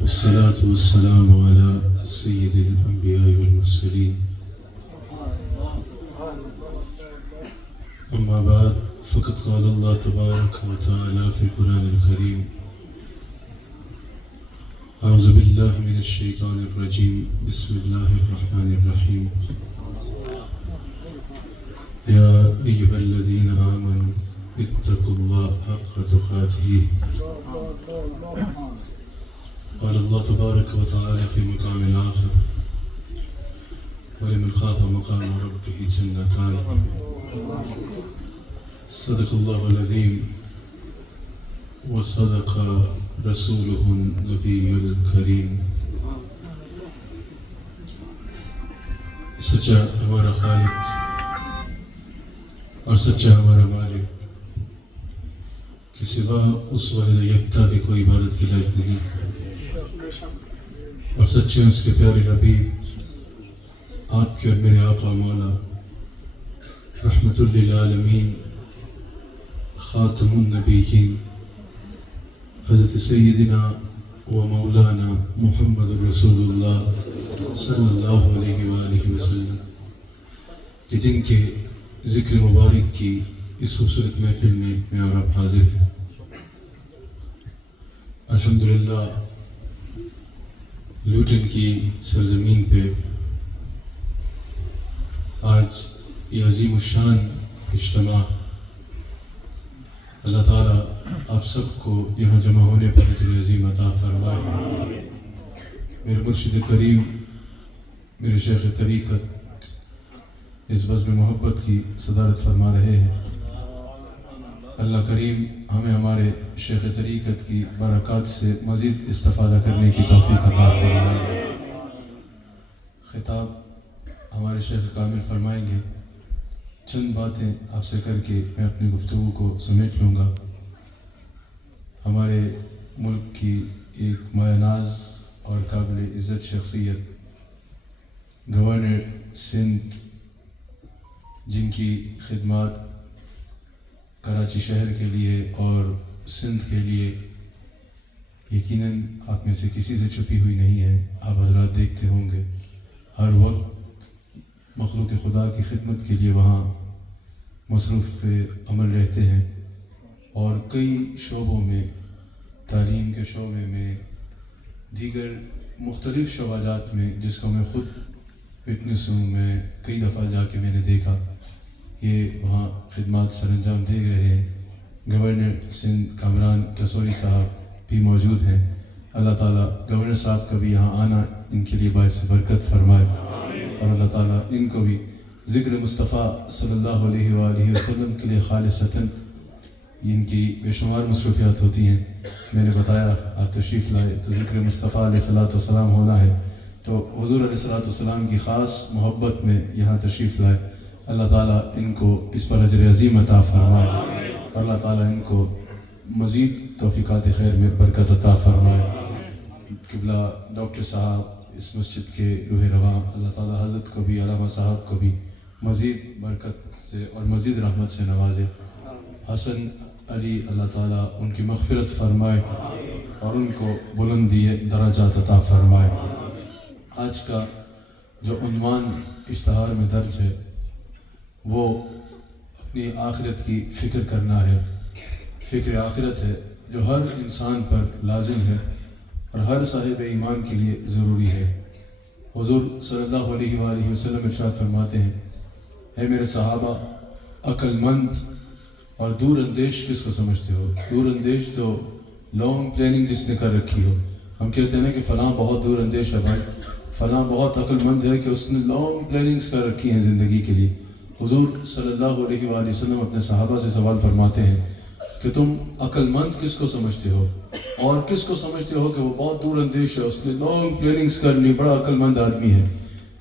والصلاة والسلام على سيد الأنبياء والمرسلين. أما بعد فقد قال الله تبارك وتعالى في القرآن الكريم: أعوذ بالله من الشيطان الرجيم، بسم الله الرحمن الرحيم. يا أيها الذين آمنوا اتقوا الله حق تقاته. قال الله تبارك وتعالى في مقام آخر: ولمن خاف مقام ربه جنتان. صدق الله العظيم وصدق رسوله النبي الكريم. سچا ہمارا خالق اور سچا ہمارا مالک کہ سوا اس واحد یکتا کی کوئی عبادت کی لائق نہیں، اور سچے اس کے پیارے حبیب آپ کے اور میرے آقا مولا رحمت للعالمین خاتم النبیین حضرت سیدنا و مولانا محمد رسول اللہ صلی اللہ علیہ وآلہ وسلم کہ جن کے ذکر مبارک کی اس خوبصورت محفل میں اور آپ حاضر ہیں. الحمدللہ لوٹن کی سرزمین پہ آج یہ عظیم الشان اجتماع اللہ تعالیٰ آپ سب کو یہاں جمع ہونے پر اجر عظیم عطا فرمائے. میرے مرشد کریم، میرے شیخ طریقت اس بزم محبت کی صدارت فرما رہے ہیں. اللہ کریم ہمیں ہمارے شیخ طریقت کی برکات سے مزید استفادہ کرنے کی توفیق عطا فرمائے. خطاب ہمارے شیخ کامل فرمائیں گے. چند باتیں آپ سے کر کے میں اپنی گفتگو کو سمیٹ لوں گا. ہمارے ملک کی ایک مایہ ناز اور قابل عزت شخصیت گورنر سندھ، جن کی خدمات کراچی شہر کے لیے اور سندھ کے لیے یقیناً آپ میں سے کسی سے چھپی ہوئی نہیں ہے. آپ حضرات دیکھتے ہوں گے ہر وقت مخلوق خدا کی خدمت کے لیے وہاں مصروف عمل رہتے ہیں، اور کئی شعبوں میں، تعلیم کے شعبے میں، دیگر مختلف شعبات میں، جس کو میں خود وٹنس ہوں. میں کئی دفعہ جا کے میں نے دیکھا یہ وہاں خدمات سر انجام دے رہے ہیں. گورنر سندھ کامران ٹسوری صاحب بھی موجود ہیں. اللہ تعالیٰ گورنر صاحب کا بھی یہاں آنا ان کے لیے باعث برکت فرمائے، اور اللہ تعالیٰ ان کو بھی ذکر مصطفیٰ صلی اللہ علیہ وآلہ وسلم کے لیے خالصتاً، ان کی بے شمار مصروفیات ہوتی ہیں. میں نے بتایا آپ تشریف لائے تو ذکر مصطفیٰ علیہ الصلوۃ والسلام ہونا ہے، تو حضور علیہ الصلوۃ والسلام کی خاص محبت میں یہاں تشریف لائے. اللہ تعالیٰ ان کو اس پر اجر عظیم عطا فرمائے، اور اللہ تعالیٰ ان کو مزید توفیقات خیر میں برکت عطا فرمائے. قبلہ ڈاکٹر صاحب اس مسجد کے روح رواں، اللہ تعالیٰ حضرت کو بھی، علامہ صاحب کو بھی مزید برکت سے اور مزید رحمت سے نوازے. حسن علی، اللہ تعالیٰ ان کی مغفرت فرمائے اور ان کو بلندی درجات عطا فرمائے. آج کا جو عنوان اشتہار میں درج ہے وہ اپنی آخرت کی فکر کرنا ہے. فکر آخرت ہے جو ہر انسان پر لازم ہے اور ہر صاحب ایمان کے لیے ضروری ہے. حضور صلی اللہ علیہ وآلہ وسلم ارشاد فرماتے ہیں: اے میرے صحابہ، عقل مند اور دور اندیش کس کو سمجھتے ہو؟ دور اندیش تو لانگ پلاننگ جس نے کر رکھی ہو. ہم کہتے ہیں کہ فلاں بہت دور اندیش ہے بھائی، فلاں بہت عقل مند ہے کہ اس نے لانگ پلاننگز کر رکھی ہیں زندگی کے لیے. حضور صلی اللہ علیہ وآلہ وسلم اپنے صحابہ سے سوال فرماتے ہیں کہ تم عقل مند کس کو سمجھتے ہو، اور کس کو سمجھتے ہو کہ وہ بہت دور اندیش ہے، اس نے لانگ پلاننگز کر لی، بڑا عقل مند آدمی ہے؟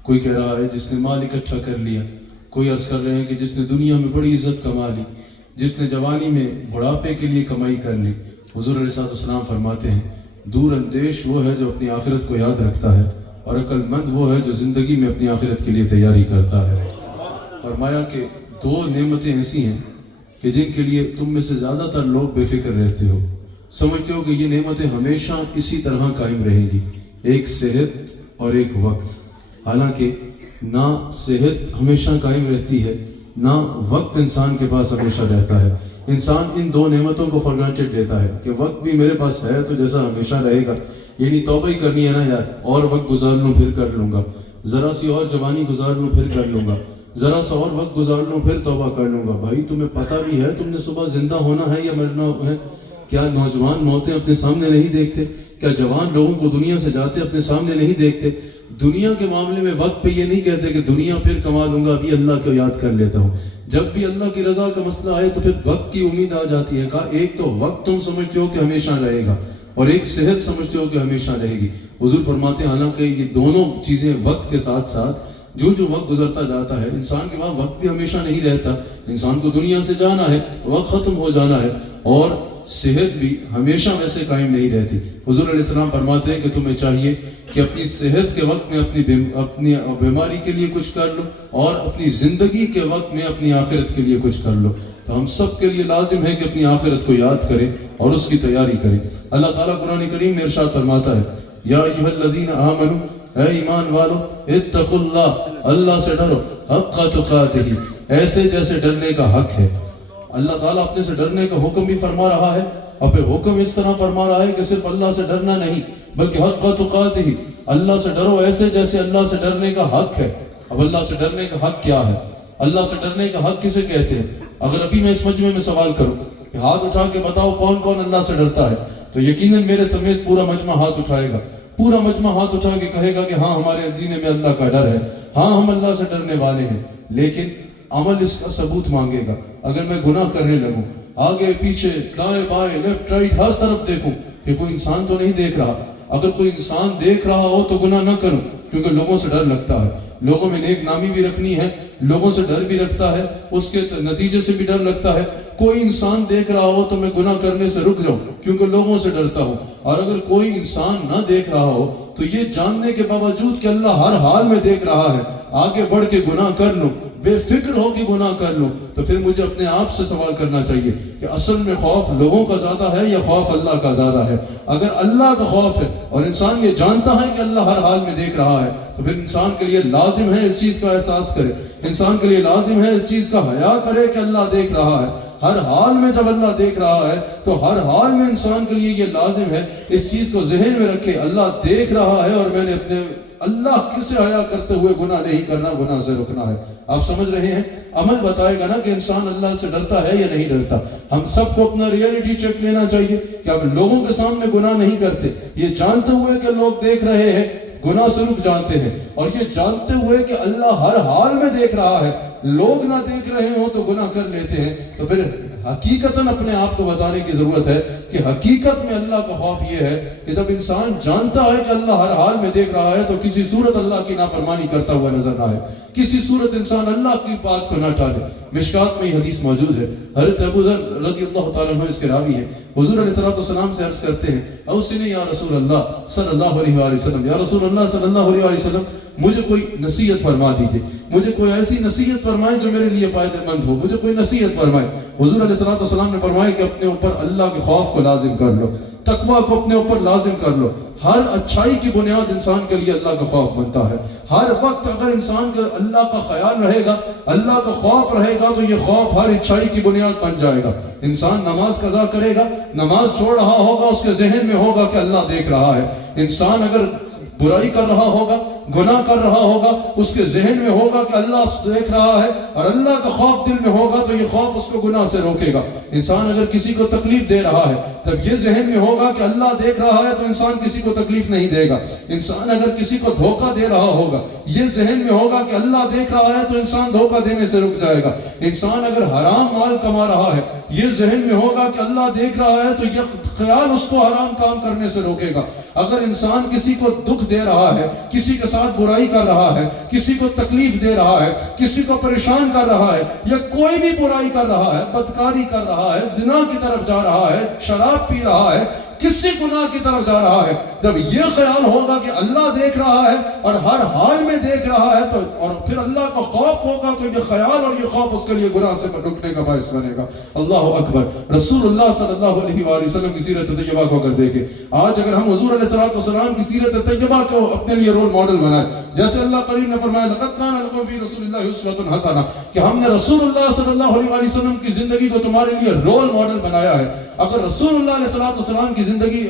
کوئی کہہ رہا ہے جس نے مال اکٹھا کر لیا، کوئی عرض کر رہے ہیں کہ جس نے دنیا میں بڑی عزت کما لی، جس نے جوانی میں بڑھاپے کے لیے کمائی کر لی. حضور علیہ السلام فرماتے ہیں دور اندیش وہ ہے جو اپنی آخرت کو یاد رکھتا ہے، اور عقل مند وہ ہے جو زندگی میں اپنی آخرت کے لیے تیاری کرتا ہے. فرمایا کہ دو نعمتیں ایسی ہیں کہ جن کے لیے تم میں سے زیادہ تر لوگ بے فکر رہتے ہو. سمجھتے ہو کہ یہ نعمتیں ہمیشہ اسی طرح قائم رہیں گی، ایک صحت اور ایک وقت. حالانکہ نہ صحت ہمیشہ قائم رہتی ہے، نہ وقت انسان کے پاس ہمیشہ رہتا ہے. انسان ان دو نعمتوں کو فار گرانٹیڈ لیتا ہے کہ وقت بھی میرے پاس ہے تو جیسا ہمیشہ رہے گا، یعنی توبہ ہی کرنی ہے نا یار، اور وقت گزار لوں پھر کر لوں گا، ذرا سی اور جوانی گزار لوں پھر کر لوں گا، ذرا سا اور وقت گزار لوں پھر توبہ کر لوں گا. بھائی تمہیں پتہ بھی ہے تم نے صبح زندہ ہونا ہے یا مرنا ہے؟ کیا نوجوان موتیں اپنے سامنے نہیں دیکھتے؟ کیا جوان لوگوں کو دنیا سے جاتے اپنے سامنے نہیں دیکھتے؟ دنیا کے معاملے میں وقت پہ یہ نہیں کہتے کہ دنیا پھر کما لوں گا، ابھی اللہ کو یاد کر لیتا ہوں. جب بھی اللہ کی رضا کا مسئلہ آئے تو پھر وقت کی امید آ جاتی ہے. کہا ایک تو وقت تم سمجھتے ہو کہ ہمیشہ رہے گا، اور ایک صحت سمجھتے ہو کہ ہمیشہ رہے گی. حضور فرماتے ہیں حالانکہ یہ دونوں چیزیں وقت کے ساتھ ساتھ جو وقت گزرتا جاتا ہے، انسان کے پاس وقت بھی ہمیشہ نہیں رہتا. انسان کو دنیا سے جانا ہے، وقت ختم ہو جانا ہے، اور صحت بھی ہمیشہ ویسے قائم نہیں رہتی. حضور علیہ السلام فرماتے ہیں کہ تمہیں چاہیے کہ اپنی صحت کے وقت میں اپنی بیماری کے لیے کچھ کر لو، اور اپنی زندگی کے وقت میں اپنی آخرت کے لیے کچھ کر لو. تو ہم سب کے لیے لازم ہے کہ اپنی آخرت کو یاد کریں اور اس کی تیاری کریں. اللہ تعالیٰ قرآن کریم میں ارشاد فرماتا ہے، یا ایھا الذین آمنوا، اے ایمان والو، اتقوا اللہ، اللہ سے ڈرو، حق تقاتہ، ایسے جیسے ڈرنے کا حق ہے. اللہ تعالیٰ اپنے سے ڈرنے کا حکم بھی فرما رہا ہے، اور پھر حکم اس طرح فرما رہا ہے کہ صرف اللہ سے ڈرنا نہیں بلکہ حق تقاتہ، اللہ سے ڈرو ایسے جیسے اللہ سے ڈرنے کا حق ہے. اب اللہ سے ڈرنے کا حق کیا ہے؟ اللہ سے ڈرنے کا حق کسے کہتے ہیں؟ اگر ابھی میں اس مجمع میں سوال کروں کہ ہاتھ اٹھا کے بتاؤ کون کون اللہ سے ڈرتا ہے، تو یقیناً میرے سمیت پورا مجمع ہاتھ اٹھائے گا. پورا مجمع ہاتھ اٹھا کے کہے گا کہ ہاں ہمارے سینے میں اللہ کا ڈر ہے، ہاں ہم اللہ سے ڈرنے والے ہیں. لیکن عمل اس کا ثبوت مانگے گا. اگر میں گناہ کرنے لگوں، آگے پیچھے دائیں بائیں لیفٹ رائٹ ہر طرف دیکھوں کہ کوئی انسان تو نہیں دیکھ رہا، اگر کوئی انسان دیکھ رہا ہو تو گناہ نہ کروں، کیونکہ لوگوں سے ڈر لگتا ہے. لوگوں میں نیک نامی بھی رکھنی ہے، لوگوں سے ڈر بھی رکھتا ہے، اس کے نتیجے سے بھی ڈر لگتا ہے. کوئی انسان دیکھ رہا ہو تو میں گناہ کرنے سے رک جاؤں کیونکہ لوگوں سے ڈرتا ہوں. اور اگر کوئی انسان نہ دیکھ رہا ہو تو یہ جاننے کے باوجود کہ اللہ ہر حال میں دیکھ رہا ہے، آگے بڑھ کے گناہ کر لوں، بے فکر ہو کے گناہ کر لوں. تو پھر مجھے اپنے آپ سے سوال کرنا چاہیے کہ اصل میں خوف لوگوں کا زیادہ ہے یا خوف اللہ کا زیادہ ہے؟ اگر اللہ کا خوف ہے اور انسان یہ جانتا ہے کہ اللہ ہر حال میں دیکھ رہا ہے، تو پھر انسان کے لیے لازم ہے اس چیز کا احساس کرے، انسان کے لیے لازم ہے اس چیز کا حیا کرے کہ اللہ دیکھ رہا ہے. ہر حال میں جب اللہ دیکھ رہا ہے تو ہر حال میں انسان کے لیے یہ لازم ہے اس چیز کو ذہن میں رکھے، اللہ دیکھ رہا ہے اور میں نے اپنے اللہ سے حیا کرتے ہوئے گناہ نہیں کرنا، گناہ سے رکنا ہے. آپ سمجھ رہے ہیں؟ عمل بتائے گا نا کہ انسان اللہ سے ڈرتا ہے یا نہیں ڈرتا. ہم سب کو اپنا ریئلٹی چیک لینا چاہیے کہ ہم لوگوں کے سامنے گناہ نہیں کرتے، یہ جانتے ہوئے کہ لوگ دیکھ رہے ہیں، گناہ سے رک جانتے ہیں، اور یہ جانتے ہوئے کہ اللہ ہر حال میں دیکھ رہا ہے، لوگ نہ دیکھ رہے ہوں تو گناہ کر لیتے ہیں. تو پھر حقیقتاً اپنے آپ کو بتانے کی ضرورت ہے کہ حقیقت میں اللہ کا خوف یہ ہے کہ جب انسان جانتا ہے کہ اللہ ہر حال میں دیکھ رہا ہے تو کسی صورت اللہ کی نافرمانی کرتا ہوا نظر نہ آئے، کسی صورت انسان اللہ کی بات کو نہ ٹالے. مشکات میں یہ حدیث موجود ہے، حضرت ابو ذر رضی اللہ تعالیٰ عنہ اس کے راوی ہیں. حضور علیہ السلام سے عرض کرتے ہیں، اوصنی یا رسول اللہ صلی اللہ علیہ وآلہ وسلم، یا رسول اللہ صلی اللہ علیہ وآلہ وسلم مجھے کوئی نصیحت فرما دیجئے، مجھے کوئی ایسی نصیحت فرمائے جو میرے لیے فائدہ مند ہو، مجھے کوئی نصیحت فرمائے. حضور علیہ السلام نے فرمایا کہ اپنے اوپر اللہ کے خوف کو لازم کر لو، تقوی کو اپنے اوپر لازم کر لو. ہر اچھائی کی بنیاد انسان کے لیے اللہ کا خوف بنتا ہے. ہر وقت اگر انسان کا اللہ کا خیال رہے گا، اللہ کا خوف رہے گا، تو یہ خوف ہر اچھائی کی بنیاد بن جائے گا. انسان نماز قضا کرے گا، نماز چھوڑ رہا ہوگا، اس کے ذہن میں ہوگا کہ اللہ دیکھ رہا ہے. انسان اگر برائی کر رہا ہوگا، گناہ کر رہا ہوگا، اس کے ذہن میں ہوگا کہ اللہ دیکھ رہا ہے، اور اللہ کا خوف دل میں ہوگا تو یہ خوف اس کو گناہ سے روکے گا. انسان اگر کسی کو تکلیف دے رہا ہے تب یہ ذہن میں ہوگا کہ اللہ دیکھ رہا ہے تو انسان کسی کو تکلیف نہیں دے گا. انسان اگر کسی کو دھوکہ دے رہا ہوگا، یہ ذہن میں ہوگا کہ اللہ دیکھ رہا ہے تو انسان دھوکہ دینے سے رک جائے گا. انسان اگر حرام مال کما رہا ہے، یہ ذہن میں ہوگا کہ اللہ دیکھ رہا ہے تو یہ خیال اس کو حرام کام کرنے سے روکے گا. اگر انسان کسی کو دکھ دے رہا ہے، کسی کے ساتھ برائی کر رہا ہے، کسی کو تکلیف دے رہا ہے، کسی کو پریشان کر رہا ہے، یا کوئی بھی برائی کر رہا ہے، بدکاری کر رہا ہے، زنا کی طرف جا رہا ہے، شراب پی رہا ہے، کسی گناہ کی طرف جا رہا ہے. جب یہ خیال ہوگا کہ اللہ دیکھ رہا ہے اور ہر حال میں دیکھ رہا ہے تو اور پھر اللہ کا خوف ہوگا تو یہ خیال اور یہ خوف اس کے لیے گناہ سے رکنے کا باعث بنے گا. اللہ اکبر. رسول اللہ صلی اللہ علیہ وآلہ وسلم کی سیرت طیبہ کو اگر دیکھیں, آج اگر ہم حضور علیہ السلام کی سیرت طیبہ کو اپنے لیے رول ماڈل بنائیں, جیسے اللہ کریم نے فرمایا لقد کان لکم فی رسول اللہ اسوۃ حسنہ, کہ ہم نے رسول اللہ صلی اللہ علیہ وآلہ وسلم کی زندگی کو تمہارے لیے رول ماڈل بنایا ہے. اگر رسول اللہ علیہ السلام کی زندگی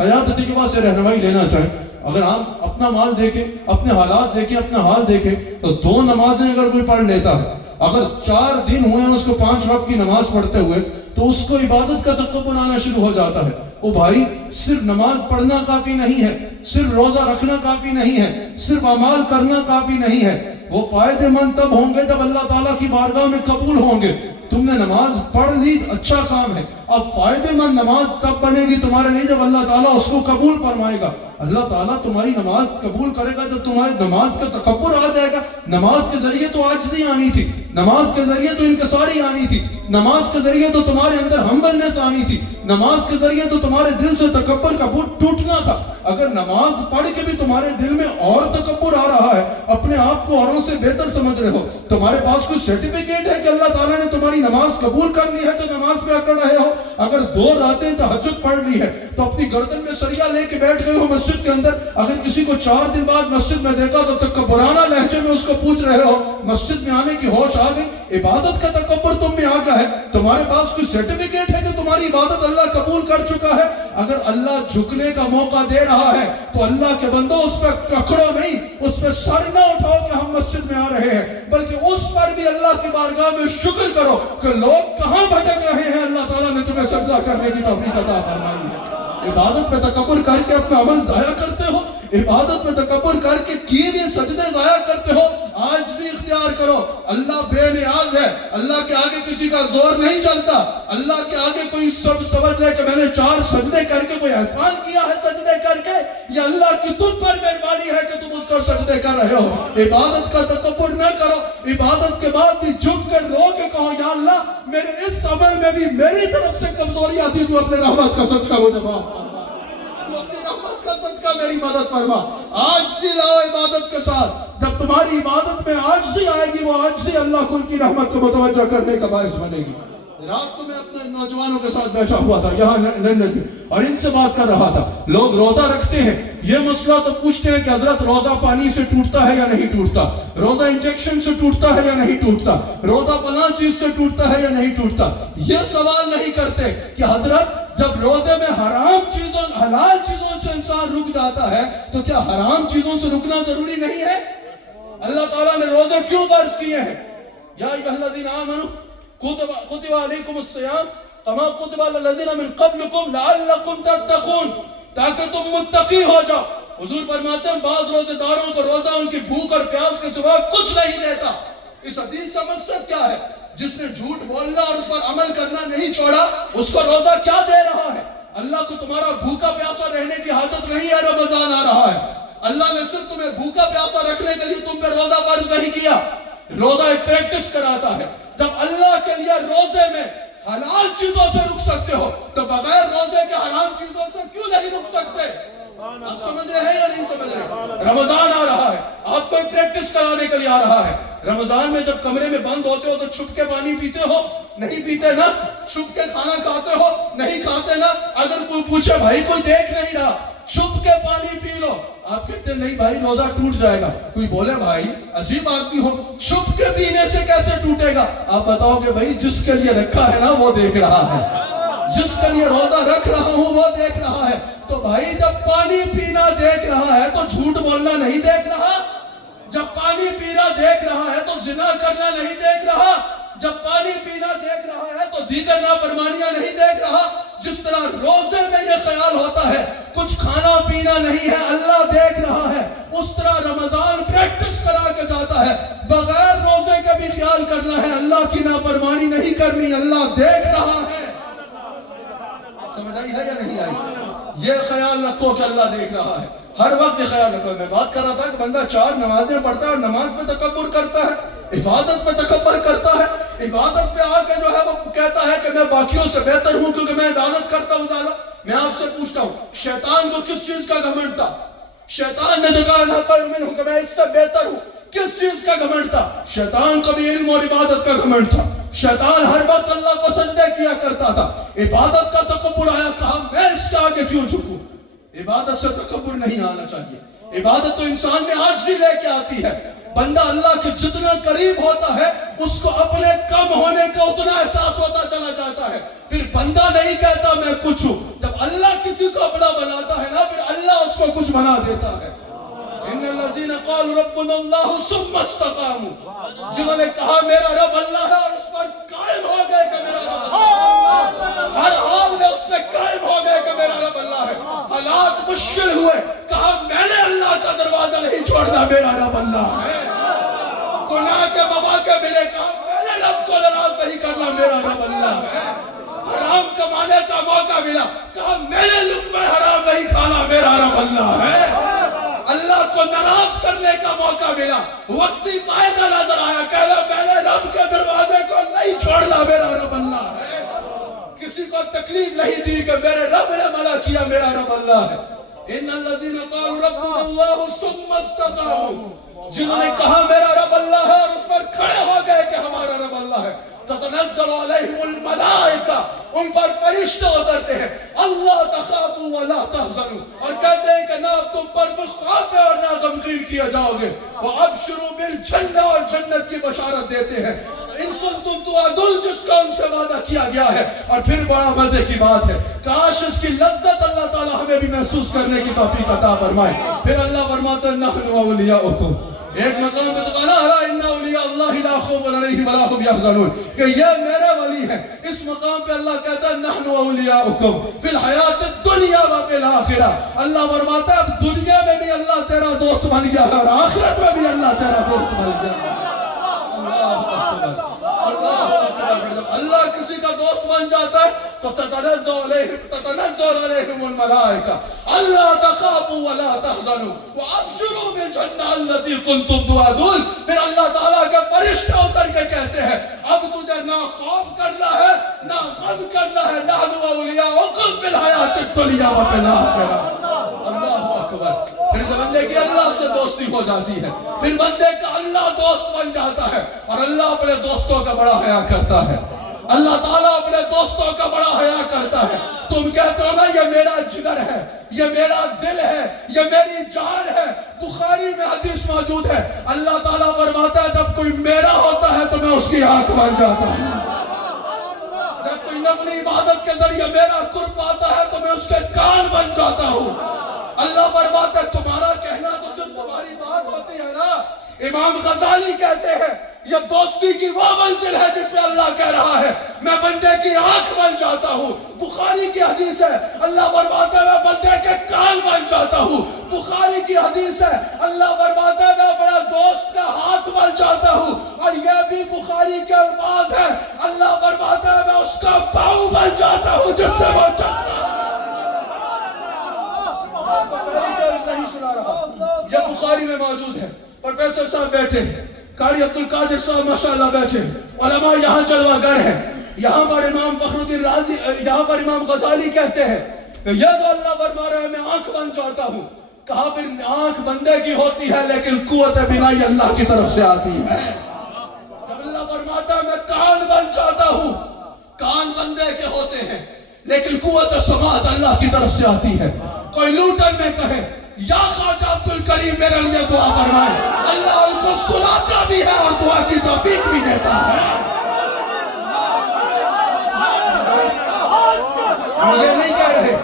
حیات طیبہ سے رہنمائی لینا چاہیں, اگر ہم اپنا مال دیکھیں, اپنے حالات دیکھیں, اپنا حال دیکھیں, تو 2 نمازیں اگر کوئی پڑھ لیتا ہے, اگر 4 دن ہوئے ہیں اس کو 5 وقت کی نماز پڑھتے ہوئے, تو اس کو عبادت کا تکبر آنا شروع ہو جاتا ہے. او بھائی, صرف نماز پڑھنا کافی نہیں ہے, صرف روزہ رکھنا کافی نہیں ہے, صرف اعمال کرنا کافی نہیں ہے. وہ فائدے مند تب ہوں گے جب اللہ تعالیٰ کی بارگاہ میں قبول ہوں گے. تم نے نماز پڑھ لی, اچھا کام ہے. اب فائدے مند نماز تب بنے گی تمہارے لیے جب اللہ تعالیٰ اس کو قبول فرمائے گا. اللہ تعالیٰ تمہاری نماز قبول کرے گا جب تمہاری نماز کا تکبر آ جائے گا. نماز کے ذریعے تو عاجزی آنی تھی, نماز کے ذریعے تو انکساری آنی تھی, نماز کے ذریعے تو تمہارے اندر ہمبلنس آنی تھی, نماز کے ذریعے تو تمہارے دل سے تکبر کا بت ٹوٹنا تھا. اگر نماز پڑھ کے بھی تمہارے دل میں اور تکبر آ رہا ہے, اپنے آپ کو اوروں سے بہتر سمجھ رہے ہو, تمہارے پاس کوئی سرٹیفکیٹ ہے کہ اللہ تعالیٰ نے تمہاری نماز قبول کر لی ہے تو نماز میں اکڑ رہے ہو. اگر 2 راتیں تہجد پڑھ لی ہے تو اپنی گردن میں سریا لے کے بیٹھ گئے ہو مسجد کے اندر, اگر کسی کو 4 دن بعد مسجد میں دیکھا تو تکبرانہ لہجے میں اس کو پوچھ رہے ہو, مسجد میں آنے کی ہوش آ گئی, عبادت کا تکبر تم میں آ گیا ہے, تمہارے پاس کوئی سرٹیفکیٹ ہے کہ تمہاری عبادت اللہ قبول کر چکا ہے. اگر اللہ جھکنے کا موقع دے رہا ہے تو اللہ کے بندوں اس پہ اکڑو نہیں, اس پہ سر نہ اٹھاؤ کہ ہم مسجد میں آ رہے ہیں, بلکہ اس پر بھی اللہ کی بارگاہ میں شکر کرو کہ لوگ کہاں بھٹک رہے ہیں, اللہ تعالیٰ نے تمہیں سجدہ کرنے کی توفیق عطا فرمائی ہے. عبادت میں تکبر کر کے اپنا عمل ضائع کرتے ہو, عبادت میں تکبر کر کے کیے گئے سجدے ضائع کرتے ہو. عاجزی اختیار کرو, اللہ بے نیاز ہے, اللہ کے آگے کسی کا زور نہیں چلتا. اللہ کے آگے کوئی سب سمجھ لے کہ میں نے 4 سجدے کر کے کوئی احسان کیا ہے سجدے کر کے, یا اللہ کی تجھ پر مہربانی ہے کہ تم اس کو سجدے کر رہے ہو. عبادت کا تکبر نہ کرو, عبادت کے بعد بھی جھک کر رو کے کہو یا اللہ میرے اس عمل میں بھی میری طرف سے کمزوریاں تھی, تو اپنے رحمت کا صدقہ مجھے معاف فرما, تو اپنی رحمت کا صدقہ میری مدد فرما. عاجزی لاؤ عبادت کے ساتھ, جب تمہاری عبادت میں عاجزی آئے گی, وہ عاجزی اللہ کو ان کی رحمت کو متوجہ کرنے کا باعث بنے گی. رات کو میں اپنے نوجوانوں کے ساتھ بیٹھا ہوا تھا یہاں لندن میں, اور ان سے بات کر رہا تھا. لوگ روزہ رکھتے ہیں, یہ مسئلہ تو پوچھتے ہیں کہ حضرت روزہ پانی سے ٹوٹتا ہے یا نہیں ٹوٹتا, روزہ انجیکشن سے ٹوٹتا ہے یا نہیں ٹوٹتا, روزہ فلاں چیز سے ٹوٹتا ہے یا نہیں ٹوٹتا. یہ سوال نہیں کرتے کہ حضرت جب روزے میں حرام چیزوں حلال چیزوں سے انسان رک جاتا ہے تو کیا حرام چیزوں سے رکنا ضروری نہیں ہے؟ اللہ تعالیٰ نے روزے کیوں فرض کیے ہیں؟ یا ایھا الذین آمنوا کتب علیکم الصیام کما کتب علی الذین من قبلکم لعلکم تتقون, تاکہ تم متقی ہو جاؤ. حضور فرماتے ہیں بعض روزے داروں کو روزہ ان کی بھوک اور پیاس کے سوا کچھ نہیں دیتا. اس حدیث کا مقصد کیا ہے؟ جس نے جھوٹ بولنا اور اس پر عمل کرنا نہیں چھوڑا, اس کو روزہ کیا دے رہا ہے؟ اللہ کو تمہارا بھوکا پیاسا رہنے کی حاجت نہیں ہے. رمضان آ رہا ہے, اللہ نے صرف تمہیں بھوکا پیاسا رکھنے کے لیے تم پہ روزہ فرض نہیں کیا. روزہ ایک پریکٹس کراتا ہے. جب اللہ کے لیے روزے میں حلال چیزوں سے رک سکتے ہو تو بغیر روزے کے حرام چیزوں سے کیوں نہیں رک سکتے؟ آپ سمجھ رہے ہیں یا نہیں سمجھ رہے؟ رمضان آ رہا ہے, آپ کو ایک پریکٹس کرانے کے لیے آ رہا ہے. رمضان میں جب کمرے میں بند ہوتے ہو تو چھپ کے پانی پیتے ہو؟ نہیں پیتے نا. چھپ کے کھانا کھاتے ہو؟ نہیں کھاتے نا. اگر کوئی پوچھے بھائی کوئی دیکھ نہیں رہا, چھپ کے پانی پی لو, آپ کہتے ہیں نہیں بھائی روزہ ٹوٹ جائے گا. کوئی بولے بھائی عجیب آدمی ہو, چھپ کے پینے سے کیسے ٹوٹے گا؟ آپ بتاؤ کہ بھائی جس کے لیے رکھا ہے نا وہ دیکھ رہا ہے, جس کے لیے روزہ رکھ رہا ہوں وہ دیکھ رہا ہے. تو بھائی جب پانی پینا دیکھ رہا ہے تو جھوٹ بولنا نہیں دیکھ رہا. جب پانی پینا دیکھ رہا ہے تو زنا کرنا نہیں دیکھ رہا. جب پانی پینا دیکھ رہا ہے تو دیگر نافرمانیاں نہیں دیکھ رہا. جس طرح روزے میں یہ خیال ہوتا ہے کچھ کھانا پینا نہیں ہے اللہ دیکھ رہا ہے, اس طرح رمضان پریکٹس کرا کے جاتا ہے بغیر روزے کے بھی خیال کرنا ہے اللہ کی نافرمانی نہیں کرنی, اللہ دیکھ رہا ہے. سمجھ آئی ہے یا نہیں آئی؟ یہ خیال رکھو کہ اللہ دیکھ رہا ہے, ہر وقت یہ خیال رکھو. میں بات کر رہا تھا کہ بندہ 4 نمازیں پڑھتا ہے اور نماز میں تکبر کرتا ہے, عبادت میں تکبر کرتا ہے, عبادت پہ آ کے جو ہے وہ کہتا ہے کہ میں باقیوں سے بہتر ہوں کیونکہ میں عبادت کرتا ہوں زیادہ. میں آپ سے پوچھتا ہوں شیطان کو کس چیز کا گھمنڈ تھا؟ شیطان نے جو کہا نہ خیر منہ کہ میں اس سے بہتر ہوں، کس چیز کا گھمنڈ تھا؟ شیطان کو بھی علم اور عبادت کا گھمنڈ تھا. شیطان ہر وقت اللہ کو سجدے کیا کرتا تھا. عبادت کا تکبر آیا، کہا میں اس کے آگے کیوں جھکوں؟ عبادت سے تکبر نہیں آنا چاہیے. عبادت تو انسان میں عاجزی لے کے آتی ہے. بندہ اللہ کے جتنا قریب ہوتا ہے اس کو اپنے کم ہونے کا اتنا احساس ہوتا چلا جاتا ہے. پھر بندہ نہیں کہتا میں کچھ ہوں. جب اللہ کسی کو اپنا بناتا ہے نا، پھر اللہ اس کو کچھ بنا دیتا ہے. ان الذین قالوا ربنا اللہ ثم استقاموا، جنہوں نے کہا میرا رب اللہ ہے اور اس پر قائم ہو گئے کہ میرا رب اللہ ہے، ہر حال میں اس پہ قائم ہو گئے کہ میرا رب اللہ ہے. حالات مشکل ہوئے، کہا میں نے اللہ کا دروازہ نہیں چھوڑنا، میرا رب اللہ ہے. گناہ کے مواقع ملے، کہا میں نے رب کو ناراض نہیں کرنا، میرا رب اللہ ہے. حرام کمانے کا موقع ملا، کہا میں نے لقمہ حرام نہیں کھانا، میرا رب اللہ ہے. اللہ کو ناراض کرنے کا موقع ملا، وقتی فائدہ نظر آیا، کہا میں نے رب کے دروازے کو نہیں چھوڑنا، میرا رب اللہ ہے. کسی کو تکلیف نہیں دی کہ میرے رب نے منع کیا، میرا رب اللہ ہے. ان الذین قالوا ربنا اللہ ثم استقاموا، جنہوں نے کہا میرا رب اللہ ہے اور اس پر کھڑے ہو گئے کہ ہمارا رب اللہ ہے. تتنزل علیہم الملائکہ، ان پر فرشتے اترتے ہیں. اللہ تخافوا ولا تحزنوا، اور کہتے ہیں کہ نہ تم پر خوف ہے اور نہ غمگین کیا جاؤ گے. وابشروا بالجنہ، اور جنت کی بشارت دیتے ہیں. ان کنتم توعدون، جس کا ان سے وعدہ کیا گیا ہے. اور پھر بڑا مزے کی بات ہے، کاش اس کی لذت اللہ تعالی ہمیں بھی محسوس کرنے کی توفیق عطا فرمائے. پھر اللہ فرماتا ہے نحن اولیاؤکم. ایک مقام پہ تو کہا نا الا ان اولیاء اللہ لا خوف علیہم ولا هم یحزنون، کہ یہ میرے ولی ہیں. اس مقام پہ اللہ کہتا ہے نحن اولیاؤکم فی الحیات الدنیا وفی الآخرہ. اللہ فرماتا ہے اب دنیا میں بھی اللہ تیرا دوست بن گیا ہے اور آخرت میں بھی اللہ تیرا دوست بن گیا ہے. اللہ اکبر. جب اللہ کسی کا دوست بن جاتا ہے تو تتنزل علیہم الملائکہ اللہ تخافوا ولا تحزنوا وابشروا بالجنہ التي کنتم توعدون. پھر اللہ تعالیٰ کے فرشتے اتر کے کہتے ہیں اب تجھے نہ خوف کرنا ہے نہ غم کرنا ہے. نحن اولیاؤکم فی الحیات الدنیا وفی الآخرہ. اللہ اکبر. پھر بندے کی اللہ سے دوستی ہو جاتی ہے، پھر بندے کا اللہ دوست بن جاتا ہے، اور اللہ اپنے دوستوں کا بڑا حیا کرتا ہے. اللہ تعالیٰ اپنے دوستوں کا بڑا حیا کرتا ہے. تم کہتے ہو نا یہ میرا جگر ہے، یہ میرا دل ہے، یہ میری جان ہے. بخاری میں حدیث موجود ہے، اللہ تعالیٰ فرماتا ہے جب کوئی میرا ہوتا ہے تو میں اس کی آنکھ بن جاتا ہوں. جب کوئی نفلی عبادت کے ذریعے میرا قرب آتا ہے تو میں اس کے کان بن جاتا ہوں. اللہ فرماتا ہے تمہارا کہنا تو صرف تمہاری بات ہوتی ہے نا. امام غزالی کہتے ہیں یہ دوستی کی وہ منزل ہے جس میں اللہ کہہ رہا ہے میں بندے کی آنکھ بن جاتا ہوں. بخاری کی حدیث ہے اللہ فرماتا ہے میں بندے کے کان بن جاتا ہوں. بخاری کی حدیث ہے اللہ فرماتا ہے میں اپنے دوست کا ہاتھ بن جاتا ہوں. اور یہ بھی بخاری کے الفاظ ہے اللہ فرماتا ہے میں اس کا پاؤں بن جاتا ہوں جس سے وہ چلتا ہے. نہیں سنا رہا، یہ بخاری میں موجود ہے. پروفیسر صاحب بیٹھے، قاری عبد القادر صاحب ماشاءاللہ بیٹھے، علماء یہاں جلوہ گر ہیں. یہاں پر امام فخر الدین رازی، یہاں پر امام غزالی کہتے ہیں کہ یہ تو اللہ فرما رہا ہے میں آنکھ بن جاتا ہوں. کہا پھر آنکھ بندے کی ہوتی ہے لیکن قوت بینائی اللہ کی طرف سے آتی ہے. جب اللہ فرماتا ہے میں کان بن جاتا ہوں، کان بندے کے ہوتے ہیں لیکن قوت سماعت اللہ کی طرف سے آتی ہے. کوئی لوٹن میں کہے یا خواجہ عبد الکریم میرے لیے دعا فرمائے، اللہ ان کو سناتا بھی ہے اور دعا کی توفیق بھی دیتا ہے. ہم یہ نہیں کہہ رہے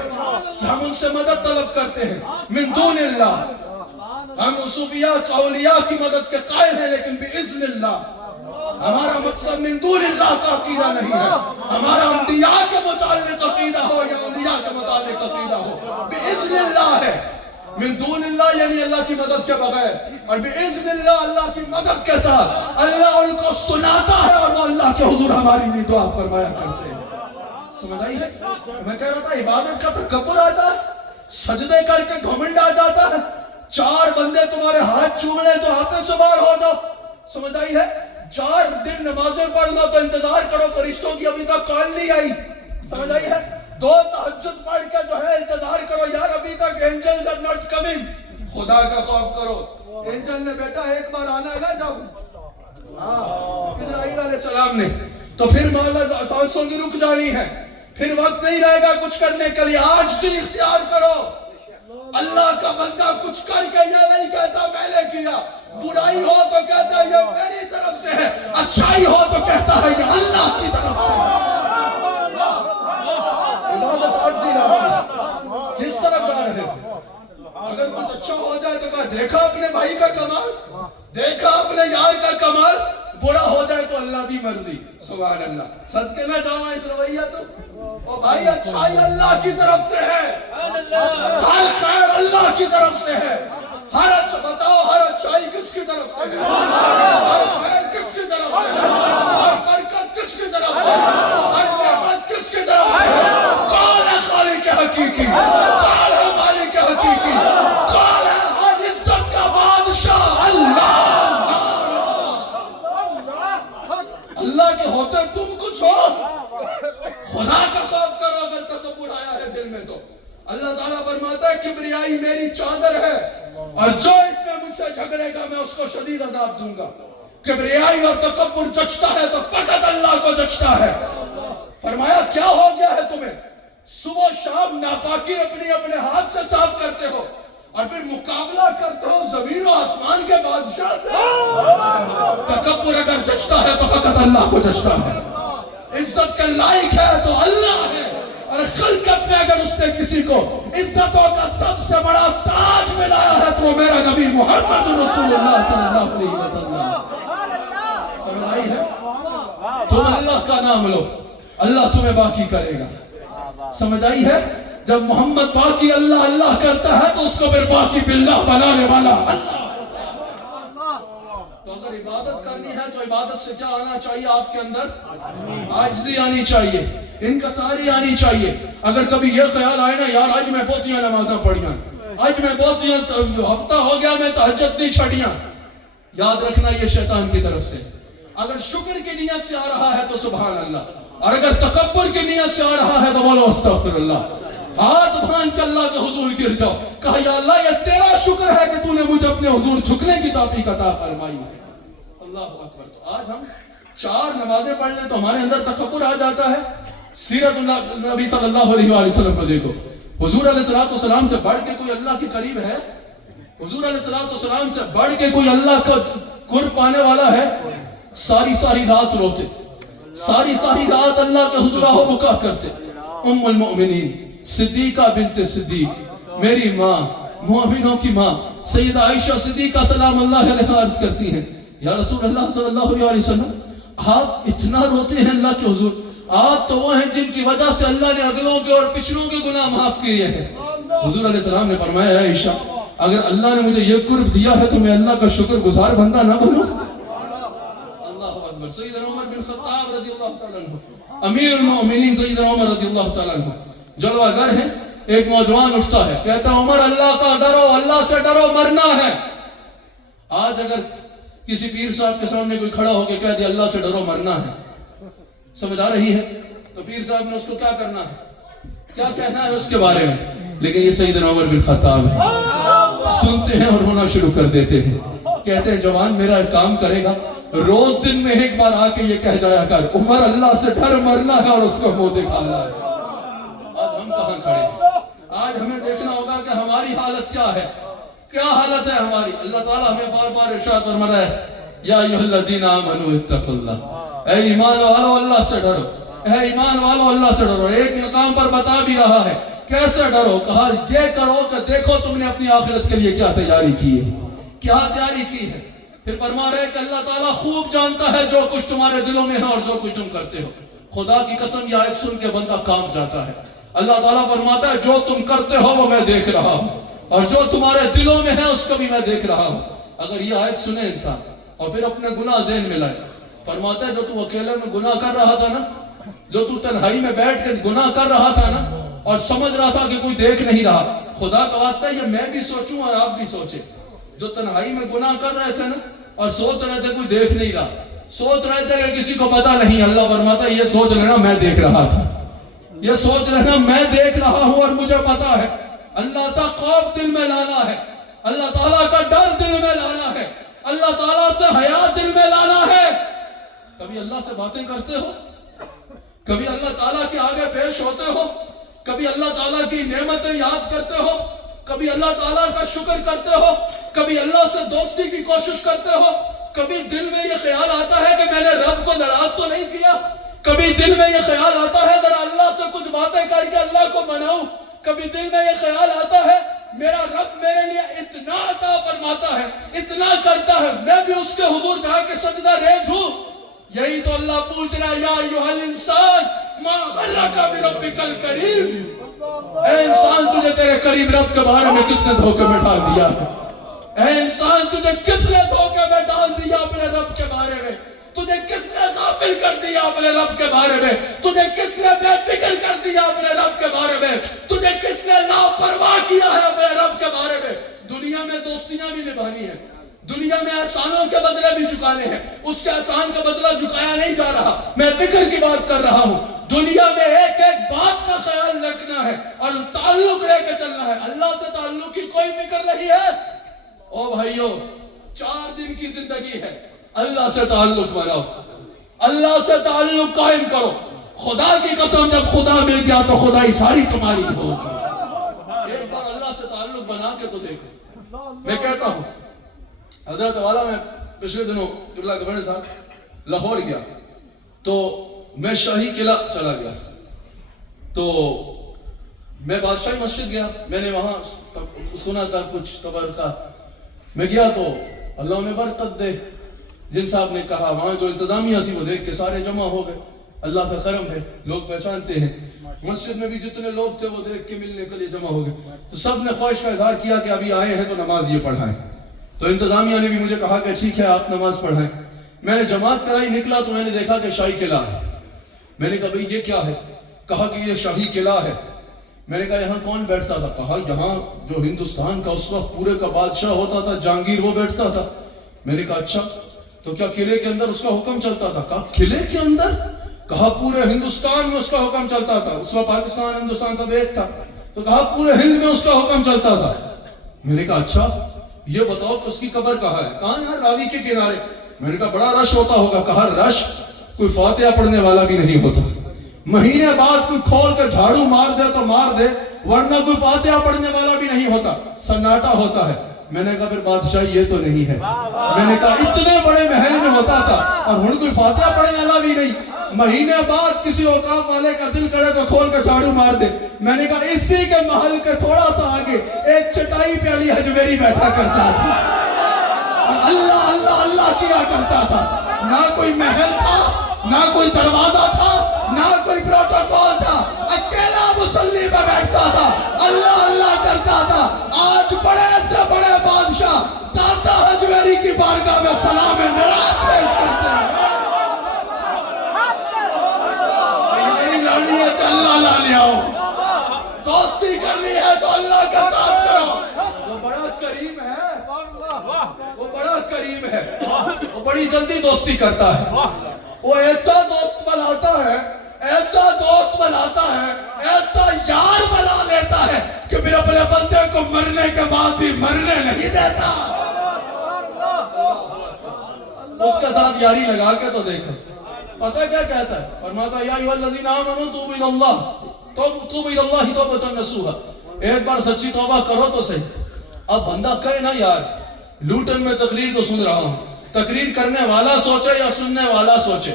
کہ ہم ان سے مدد طلب کرتے ہیں من دون اللہ. ہم صوفیاء اولیاء کی مدد کے قائل ہیں لیکن باذن اللہ. ہمارا مقصد من دون اللہ کا عقیدہ نہیں ہے. ہمارا انبیاء کے متعلق عقیدہ ہو یا اولیاء کے متعلق عقیدہ ہو باذن اللہ ہے. من دون اللہ یعنی اللہ کی مدد کے بغیر، اور باذن اللہ اللہ کی مدد کے ساتھ اللہ ان کو سناتا ہے اور وہ اللہ کے حضور ہماری بھی دعا فرمایا کرتے ہیں. سمجھ آئی ہے؟ میں کہہ رہا تھا عبادت کا تکبر آتا ہے، سجدے کر کے گھمنڈ آ جاتا ہے. چار بندے تمہارے ہاتھ چوم لیں تو آپ پہ سوار ہو جاؤ. سمجھ آئی ہے؟ 4 دن نمازیں پڑھنا تو انتظار کرو فرشتوں کی ابھی تک کال نہیں آئی. سمجھ آئی ہے؟ دو تہجد پڑھ کے جو ہے انتظار کرو یار ابھی تک اینجلز آر ناٹ کمنگ. خدا کا خوف کرو. اینجل نے بیٹا ایک بار آنا ہے نا جب اسرائیل علیہ السلام نے, تو پھر مولا سانسوں کی رک جانی ہے, پھر وقت نہیں رہے گا کچھ کرنے کے لیے. آج سے اختیار کرو. اللہ کا بندہ کچھ کر کے یہ نہیں کہتا میں نے کیا, برائی ہو تو کہتا ہے یہ میری طرف سے ہے, اچھائی ہو تو کہتا ہے یہ اللہ کی طرف سے ہے. عبادت عاجزی نام کس طرف جا رہے ہیں؟ اگر کچھ اچھا ہو جائے تو کہا دیکھا اپنے بھائی کا کمال, دیکھا اپنے یار کا کمال, برا ہو جائے تو اللہ کی مرضی. سبحان اللہ. صدقے میں جاؤں اس رویہ تو او بھائی اچھائی اللہ کی طرف سے ہے, ہر خیر اللہ کی طرف سے ہے. ہر اچھا بتاؤ ہر اچھائی کس کی طرف سے ہے؟ ہر خیر کس کی طرف سے ہے؟ ہر برکت کس کی طرف سے ہے؟ ہر نعمت کس کی طرف سے ہے؟ کون ہے خالق حقیقی؟ کون ہے مالک حقیقی؟ کون ہے ہر عزت کا بادشاہ؟ اللہ. اللہ کے ہوتے تم کچھ ہو. خدا کا خوف کرو اگر تکبر آیا ہے دل میں تو. اللہ تعالیٰ فرماتا ہے کبریائی میری چادر ہے, اور جو اس میں مجھ سے جھگڑے گا میں اس کو شدید عذاب دوں گا. کبریائی اور تکبر جچتا ہے تو فقط اللہ کو جچتا ہے. فرمایا کیا ہو گیا ہے تمہیں؟ صبح شام ناپاکی اپنی اپنے ہاتھ سے صاف کرتے ہو اور پھر مقابلہ کرتے ہو زمین و آسمان کے بادشاہ سے. تکبر اگر جچتا ہے تو فقط اللہ کو جچتا ہے. عزت کا لائق ہے تو اللہ ہے, اور خلقت میں اگر اس نے کسی کو عزتوں کا سب سے بڑا تاج ملایا ہے تو میرا نبی محمد رسول اللہ صلی اللہ علیہ وسلم. سمجھ آئی ہے؟ تم اللہ کا نام لو, اللہ تمہیں باقی کرے گا. سمجھ آئی ہے؟ جب محمد باقی اللہ اللہ کرتا ہے تو اس کو پھر باقی باللہ بنانے والا اللہ. تو اگر عبادت کرنی ہے تو عبادت سے کیا آنا چاہیے آپ کے اندر؟ عاجزی آنی چاہیے, انکساری آنی چاہیے. اگر کبھی یہ خیال آئے نا یار آج میں بہتیاں نمازاں پڑھیاں, آج میں بہتیاں ہفتہ ہو گیا میں تہجد نہیں چھڑیاں, یاد رکھنا یہ شیطان کی طرف سے. اگر شکر کی نیت سے آ رہا ہے تو سبحان اللہ, اور اگر تکبر کی نیت سے آ رہا ہے تو بولو استغفر اللہ. ہاتھ باندھ کے اللہ کے حضور گر جاؤ, کہا یا اللہ یہ تیرا شکر ہے کہ تو نے مجھے اپنے حضور جھکنے کی توفیق عطا فرمائی. اللہ اکبر. تو آج ہم 4 نمازیں پڑھ لیں تو ہمارے اندر تکبر آ جاتا ہے. سیرت نبی صلی اللہ علیہ وآلہ وسلم کو دیکھو, حضور علیہ السلام سے بڑھ کے کوئی اللہ کے قریب ہے؟ حضور علیہ السلام سے بڑھ کے کوئی اللہ کا قرب پانے والا ہے؟ ساری رات روتے, ساری رات اللہ کے حضور آہو بکا کرتے. ام المؤمنین صدیقہ بنت صدیق, میری ماں, مومنوں کی ماں سیدہ عائشہ صدیقہ سلام اللہ علیہ عرض کرتی ہیں یا رسول اللہ صلی اللہ علیہ وسلم آپ اتنا روتے ہیں اللہ کے حضور, آپ تو وہ ہیں جن کی وجہ سے اللہ نے اگلوں کے اور پچھلوں کے گناہ معاف کیے ہیں. حضور علیہ السلام نے فرمایا اے عائشہ اگر اللہ نے مجھے یہ قرب دیا ہے تو میں اللہ کا شکر گزار بندہ نہ بنوں؟ اللہ اکبر. سیدنا عمر بن خطاب رضی اللہ تعالیٰ عنہ, امیر المؤمنین سیدنا عمر رضی اللہ تعالیٰ عنہ جلوہ گر ہیں. ایک نوجوان اٹھتا ہے کہتا ہے عمر اللہ کا ڈرو, اللہ سے ڈرو, مرنا ہے. آج اگر کسی پیر صاحب کے سامنے کوئی کھڑا ہو کے کہہ دے اللہ سے ڈرو مرنا ہے, سمجھ آ رہی ہے, تو پیر صاحب نے اس کو کیا کرنا ہے, کیا کہنا ہے اس کے بارے میں؟ لیکن یہ سیدنا عمر بن خطاب ہے, سنتے ہیں اور رونا شروع کر دیتے ہیں. کہتے ہیں جوان میرا ایک کام کرے گا, روز دن میں ایک بار آ کے یہ کہہ جایا کر عمر اللہ سے ڈر, مرنا ہے اور اس کو منہ دکھانا ہے. آج ہم کہاں کھڑے ہیں؟ آج ہمیں دیکھنا ہوگا کہ ہماری حالت کیا ہے, کیا حالت ہے ہماری. اللہ تعالیٰ ہمیں بار بار ارشاد فرماتا ہے یا ایھا الذین آمنوا اتقوا اللہ, اے ایمان والو اللہ سے ڈرو, اے ایمان والو اللہ سے ڈرو. ایک مقام پر بتا بھی رہا ہے کیسے ڈرو, کہا یہ کرو کہ دیکھو تم نے اپنی آخرت کے لیے کیا تیاری کی ہے, کیا تیاری کی ہے. پھر فرما رہے کہ اللہ تعالیٰ خوب جانتا ہے جو کچھ تمہارے دلوں میں ہے اور جو کچھ تم کرتے ہو. خدا کی قسم یہ آیت سن کے بندہ کانپ جاتا ہے. اللہ تعالیٰ فرماتا ہے جو تم کرتے ہو وہ میں دیکھ رہا ہوں, اور جو تمہارے دلوں میں ہے اس کو بھی میں دیکھ رہا ہوں. اگر یہ آیت سنے انسان اور پھر اپنے گناہ ذہن میں لائے, فرماتا ہے جو تو اکیلے میں گناہ کر رہا تھا نا, جو تو تنہائی میں بیٹھ کر گناہ کر رہا تھا نا اور سمجھ رہا تھا کہ کوئی دیکھ نہیں رہا, خدا کا واسطہ ہے یہ میں بھی سوچوں اور آپ بھی سوچیں. جو تنہائی میں گناہ کر رہے تھے نا اور سوچ رہے تھے کوئی دیکھ نہیں رہا, سوچ رہے تھے کہ کسی کو پتا نہیں, اللہ فرماتا ہے یہ سوچ لینا میں دیکھ رہا تھا. یہ سوچ رہنا میں دیکھ رہا ہوں اور مجھے پتا ہے. اللہ سے خوف دل میں لانا ہے, اللہ تعالیٰ کا ڈر دل میں لانا ہے, اللہ تعالیٰ سے حیا دل میں لانا ہے. کبھی اللہ سے باتیں کرتے ہو, کبھی اللہ تعالیٰ کے آگے پیش ہوتے ہو, کبھی اللہ تعالیٰ کی نعمتیں یاد کرتے ہو, کبھی اللہ تعالیٰ کا شکر کرتے ہو, کبھی اللہ سے دوستی کی کوشش کرتے ہو, کبھی دل میں یہ خیال آتا ہے کہ میں نے رب کو ناراض تو نہیں کیا, کبھی دل میں یہ خیال آتا ہے ذرا اللہ سے کچھ باتیں کر کے اللہ کو مناؤں, کبھی دل میں یہ خیال آتا ہے میرا رب میرے لیے اتنا عطا فرماتا ہے, اتنا کرتا ہے, میں بھی اس کے حضور جا کے سجدہ ریز ہوں. یہی تو اللہ پوچھ رہا ہے, یا ایھا الانسان ما غرک بربک الکریم. اے انسان تجھے تیرے کریم رب کے بارے میں کس نے دھوکے میں ڈال دیا؟ اے انسان تجھے کس نے دھوکے میں ڈال دیا اپنے رب کے بارے میں؟ تجھے کس نے غافل کر دیا اپنے رب کے بارے میں؟ تجھے کس نے بے فکر کر دیا اپنے رب کے بارے میں؟ تجھے کس نے لاپرواہ کیا ہے اپنے رب کے بارے میں؟ دنیا میں دوستیاں بھی نبھانی ہیں, دنیا میں احسانوں کے بدلے بھی چکانے ہیں. اس کے احسان کا بدلہ چکایا نہیں جا رہا, میں فکر کی بات کر رہا ہوں. دنیا میں ایک ایک بات کا خیال رکھنا ہے اور تعلق لے کے چلنا ہے. اللہ سے تعلق کی کوئی فکر نہیں ہے. او بھائیو, 4 دن کی زندگی ہے, اللہ سے تعلق بناؤ, اللہ سے تعلق قائم کرو. خدا کی قسم جب خدا مل گیا تو خدائی ساری تمہاری ہوگی. ایک بار اللہ سے تعلق بنا کے تو دیکھو. میں کہتا ہوں حضرت والا, میں پچھلے دنوں قبلہ گورنر صاحب لاہور گیا تو میں شاہی قلعہ چلا گیا, تو میں بادشاہی مسجد گیا. میں نے وہاں سنا تھا کچھ تبرکہ, میں گیا تو اللہ نے برکت دے. جن صاحب نے کہا, وہاں جو انتظامیہ تھی وہ دیکھ کے سارے جمع ہو گئے. اللہ کا کرم ہے, لوگ پہچانتے ہیں. مسجد میں بھی جتنے لوگ تھے وہ دیکھ کے ملنے کے لیے جمع ہو گئے. تو سب نے خواہش کا اظہار کیا کہ ابھی آئے ہیں تو نماز یہ پڑھائیں. تو انتظامیہ نے بھی مجھے کہا کہ ٹھیک ہے آپ نماز پڑھائیں. میں نے جماعت کرائی, نکلا تو میں نے دیکھا کہ شاہی قلعہ ہے. میں نے کہا بھئی یہ کیا ہے؟ کہا کہ یہ شاہی قلعہ ہے. میں نے کہا یہاں کون بیٹھتا تھا؟ کہا یہاں جو ہندوستان کا اس وقت پورے کا بادشاہ ہوتا تھا جہانگیر, وہ بیٹھتا تھا. میں نے کہا اچھا, تو کیا قلعے کے اندر اس کا حکم چلتا تھا؟ کہا قلعے کے اندر؟ کہا پورے ہندوستان میں اس کا حکم چلتا تھا. اس وقت پاکستان ہندوستان سب ایک تھا. تو کہا پورے ہند میں اس کا حکم چلتا تھا. میں نے کہا اچھا, یہ بتاؤ کہ اس کی قبر کہاں ہے؟ کہاں یہاں راوی کے کنارے. میں نے کہا بڑا رش ہوتا ہوگا. کہا رش کوئی فاتحہ پڑھنے والا بھی نہیں ہوتا. مہینے بعد کوئی کھول کے جھاڑو مار دے تو مار دے, ورنہ کوئی فاتحہ پڑھنے والا بھی نہیں ہوتا, سناٹا ہوتا ہے. میں نے کہا پھر بادشاہی یہ تو نہیں ہے. میں نے کہا اتنے بڑے محل میں ہوتا تھا اور ہن کوئی فاتحہ پڑھنے والا بھی نہیں. مہینے بعد کسی اوقاف والے کا دل کرے تو کھول کے جھاڑو مار دے. میں نے کہا اسی کے محل کے تھوڑا سا آگے ایک چٹائی پہ علی حجویری بیٹھا کرتا تھا اور اللہ اللہ اللہ کیا کرتا تھا. نہ کوئی محل تھا, نہ کوئی دروازہ تھا, نہ کوئی پروٹوکول تھا, اکیلا مصلی پہ بیٹھتا تھا, اللہ اللہ کرتا تھا. آج بڑے سے بڑے بادشاہ داتا حجویری کی بارگاہ میں سلام معراج پیش کرتے ہیں. لڑنی ہے تو اللہ لا لے آؤ, دوستی کرنی ہے تو اللہ کے ساتھ کرو. وہ بڑا کریم ہے, وہ بڑا کریم ہے, وہ بڑی جلدی دوستی کرتا ہے. وہ ایسا دوست بناتا ہے, ایسا دوست بناتا ہے, ایسا یار بنا لیتا ہے کہ پھر اپنے بندے کو مرنے کے بعد بھی مرنے نہیں دیتا. اس کے ساتھ یاری لگا کے تو دیکھو, پتہ کیا کہتا ہے؟ فرماتا یا ایھا الذین آمنوا توبوا الی اللہ, توبوا الی اللہ توبۃ نصوحا. ایک بار سچی توبہ کرو تو صحیح. اب بندہ کہے نا یار لوٹن میں تقریر تو سن رہا ہوں, تقریر کرنے والا سوچے یا سننے والا سوچے,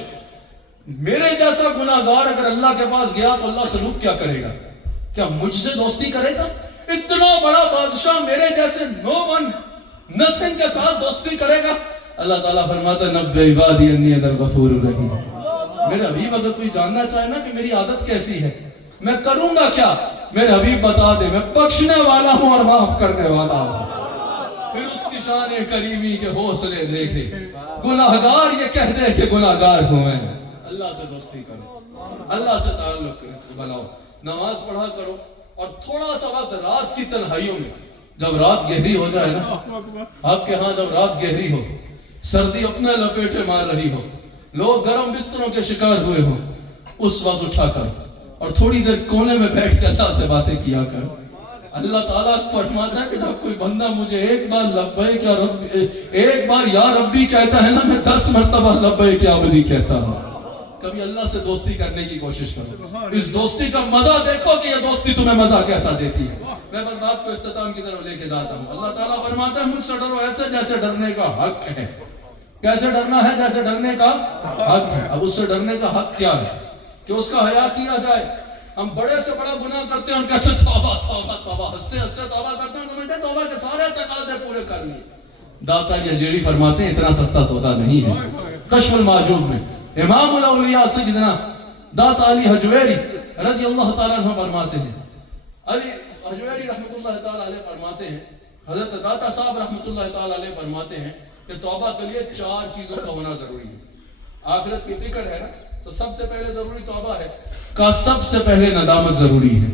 میرے جیسا گناہگار اگر اللہ کے پاس گیا تو اللہ سلوک کیا کرے گا؟ کیا مجھ سے دوستی کرے گا؟ اتنا بڑا بادشاہ میرے جیسے نو ون نتھنگ کے ساتھ دوستی کرے گا؟ اللہ تعالیٰ فرماتا ہے نبئ عبادی انی انا الغفور الرحیم. میرے حبیب اگر کوئی جاننا چاہے نا کہ میری عادت کیسی ہے, میں کروں گا کیا, میرے حبیب بتا دے, میں بخشنے والا ہوں اور معاف کرنے والا ہوں. پھر اس کی شان کریمی کے حوصلے دیکھے, گناہگار یہ کہہ دے کہ گناہگار ہوں میں. اللہ سے دوستی کرو, اللہ سے تعلق بناؤ, نماز پڑھا کرو, اور تھوڑا سا وقت رات کی تنہائیوں میں, جب رات گہری ہو جائے نا, آپ کے ہاں جب رات گہری ہو, سردی اپنے لپیٹے مار رہی ہو, لوگ گرم بستروں کے شکار ہوئے ہو, اس وقت اٹھا کر اور تھوڑی دیر کونے میں بیٹھ کے اللہ سے باتیں کیا کر. اللہ تعالیٰ فرماتا ہے کہ جب کوئی بندہ مجھے ایک بار لبیک یا رب، ایک بار یا ربی کہتا ہے نا، میں 10 مرتبہ لبیک یا عبدی کہتا ہوں. کبھی اللہ سے دوستی کرنے کی کوشش کرو، اس دوستی کا مزہ دیکھو کہ یہ دوستی تمہیں مزہ کیسا دیتی ہے. میں بس بات کو اختتام کی طرف لے کے جاتا ہوں. اللہ تعالیٰ فرماتا ہے مجھ سے ڈرو ایسے جیسے ڈرنے کا حق ہے. کیسے ڈرنا ہے؟ جیسے ڈرنے کا حق ہے. اب اس سے ڈرنے کا حق کیا ہے؟ کہ اس کا حیا کیا جائے. ہم بڑے سے بڑا گناہ کرتے ہیں اور کہتے ہیں توبہ توبہ توبہ، ہنستے ہنستے توبہ کرتے ہیں، سمجھتے ہیں توبہ کے سارے تقاضے پورے کر لیے. داتا یجیری فرماتے ہیں اتنا سستا سودا نہیں ہے. کشف المعجوب میں امام الاولیاء سیدنا داتا علی حجویری رضی اللہ تعالیٰ عنہ فرماتے ہیں، علی حجویری رحمۃ اللہ تعالیٰ علیہ فرماتے ہیں، حضرت داتا صاحب رحمۃ اللہ تعالیٰ علیہ فرماتے ہیں کہ توبہ کے لیے 4 چیزوں کا ہونا ضروری ہے. آخرت کی فکر ہے نا، تو سب سے پہلے ضروری توبہ ہے. کا سب سے پہلے ندامت ضروری ہے.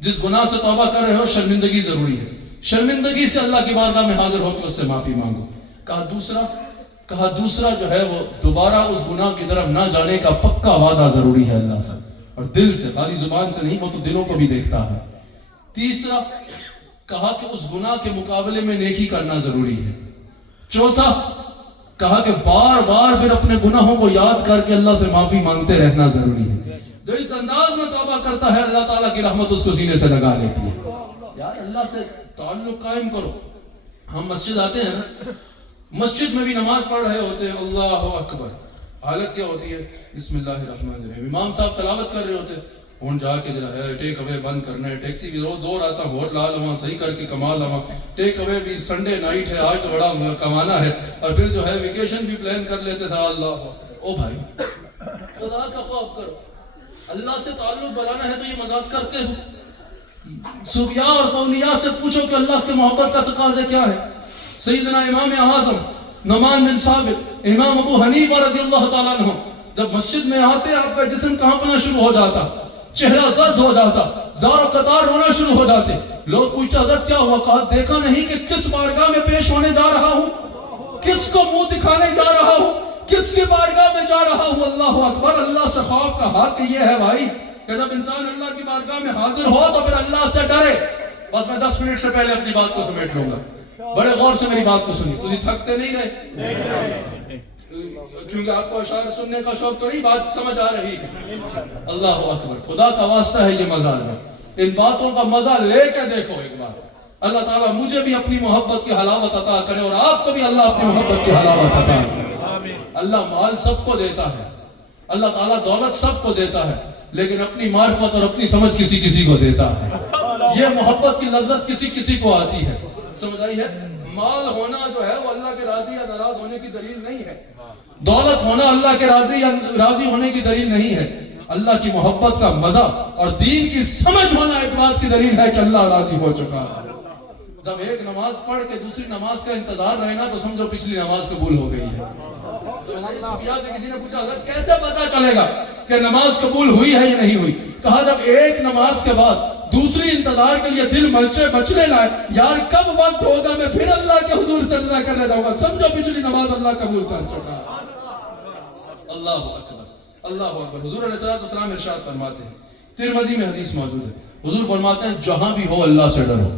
جس گناہ سے توبہ کر رہے ہو شرمندگی ضروری ہے. شرمندگی سے اللہ کی بارگاہ میں حاضر ہو کے اس سے معافی مانگو. کہا دوسرا جو ہے وہ دوبارہ اس گناہ کی طرف نہ جانے کا پکا وعدہ ضروری ہے اللہ سے، اور دل سے، خالی زبان سے نہیں، وہ تو دلوں کو بھی دیکھتا ہے. تیسرا کہا کہ اس گناہ کے مقابلے میں نیکی کرنا ضروری ہے. چوتھا کہا کہ بار بار پھر اپنے گناہوں کو یاد کر کے اللہ سے معافی مانگتے رہنا ضروری ہے. جو اس انداز میں توبہ کرتا ہے اللہ تعالیٰ کی رحمت اس کو سینے سے لگا لیتی ہے. یار اللہ سے تعلق قائم کرو. ہم مسجد آتے ہیں نا، مسجد میں بھی نماز پڑھ رہے ہوتے ہیں، اللہ اکبر، حالت کیا ہوتی ہے؟ بسم اللہ الرحمن الرحیم. امام صاحب تلاوت کر رہے ہوتے ہیں، ہوں جا کے جرا ہے ٹیک اوے بند کرنا ہے، ٹیکسی بھی روز 2 آتا ہوں اور لا لواں صحیح کر کے کما لواں، ٹیک اوے بھی سنڈے نائٹ ہے آج تو بڑا کمانا ہے، اور پھر جو ہے ویکیشن بھی پلان کر لیتے تھے. اللہ او بھائی خدا کا خوف کرو. اللہ سے تعلق بنانا ہے تو یہ مذاق کرتے ہو. صوفیاء اور اولیاء سے پوچھو کہ اللہ کے محبت کا تقاضے کیا ہے. سیدنا امام اعظم نعمان بن ثابت، امام ابو حنیفہ رضی اللہ تعالیٰ عنہ جب مسجد میں آتے آپ کا جسم کانپنا شروع ہو جاتا، چہرہ زرد ہو جاتا، زار و قطار رونا شروع ہو جاتے. لوگ پوچھتے حضرت کیا ہوا؟ کہا دیکھا نہیں کہ کس بارگاہ میں پیش ہونے جا رہا ہوں، کس کو منہ دکھانے جا رہا ہوں، کس کی بارگاہ میں جا رہا ہوں. اللہ اکبر. اللہ سے خوف کا حق یہ ہے بھائی کہ جب انسان اللہ کی بارگاہ میں حاضر ہو تو پھر اللہ سے ڈرے. بس میں 10 منٹ سے پہلے اپنی بات کو سمیٹ لوں گا. بڑے غور سے میری بات کو سنی. تجھے تھکتے نہیں رہے کیونکہ آپ کو اشعار سننے کا شوق تو نہیں، بات سمجھ آ رہی ہے. اللہ اکبر. خدا کا واسطہ ہے یہ مزہ ہے، ان باتوں کا مزہ لے کے دیکھو ایک بار. اللہ تعالیٰ مجھے بھی اپنی محبت کی حلاوت عطا کرے اور آپ کو بھی اللہ اپنی محبت کی حلاوت عطا کرے. اللہ مال سب کو دیتا ہے، اللہ تعالیٰ دولت سب کو دیتا ہے، لیکن اپنی معرفت اور اپنی سمجھ کسی کسی کو دیتا ہے. یہ محبت کی لذت کسی کسی کو آتی ہے. سمجھ آئی ہے؟ مال ہونا جو ہے وہ اللہ کے راضی یا ناراض ہونے کی دلیل نہیں ہے. دولت ہونا اللہ کے راضی یا راضی ہونے کی دلیل نہیں ہے. اللہ کی محبت کا مزہ اور دین کی سمجھ ہونا اس بات کی دلیل ہے کہ اللہ راضی ہو چکا ہے. جب ایک نماز پڑھ کے دوسری نماز کا انتظار رہنا تو سمجھو پچھلی نماز قبول ہو گئی ہے. صوفیاء سے کسی نے پوچھا حضرت کیسے پتا چلے گا کہ نماز قبول ہوئی ہے یا نہیں ہوئی؟ کہا جب ایک نماز کے بعد دوسری انتظار کے لیے دل بچنے لائے، یار کب وقت ہوگا میں پھر اللہ کے حضور سجدہ کرنے جاؤں گا، سمجھو پچھلی نماز اللہ قبول کر چکا. اللہ اکبر. اللہ اکبر. حضور علیہ السلام ارشاد فرماتے ہیں، ترمذی میں حدیث موجود ہے، حضور فرماتے ہیں جہاں بھی ہو اللہ سے ڈرو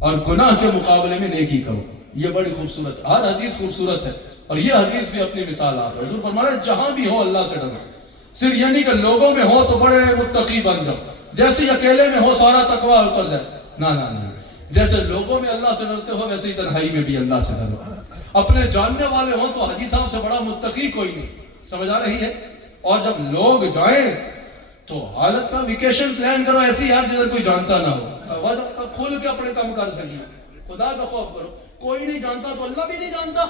اور گناہ کے مقابلے میں نیکی کرو. یہ بڑی خوبصورت، ہر حدیث خوبصورت ہے اور یہ حدیث بھی اپنی مثال آپ ہے. حضور فرما رہے ہیں جہاں بھی ہو اللہ سے ڈرو. صرف یہ نہیں کہ لوگوں میں ہو تو بڑے متقی بن جاؤ، جیسے اکیلے میں ہو سارا تقویٰ اتر جائے. نہ جیسے لوگوں میں اللہ سے ڈرتے ہو ویسے ہی تنہائی میں بھی اللہ سے ڈرو. اپنے جاننے والے ہوں تو حاجی صاحب سے بڑا متقی کوئی نہیں. سمجھ آ رہی ہے؟ اور جب لوگ جائیں تو حالت کا ویکیشن پلان کرو ایسی یار جدھر کوئی جانتا نہ ہو، کھل کے اپنے کام کر سکیں. خدا کا خوف کرو. کوئی نہیں جانتا تو اللہ بھی نہیں جانتا،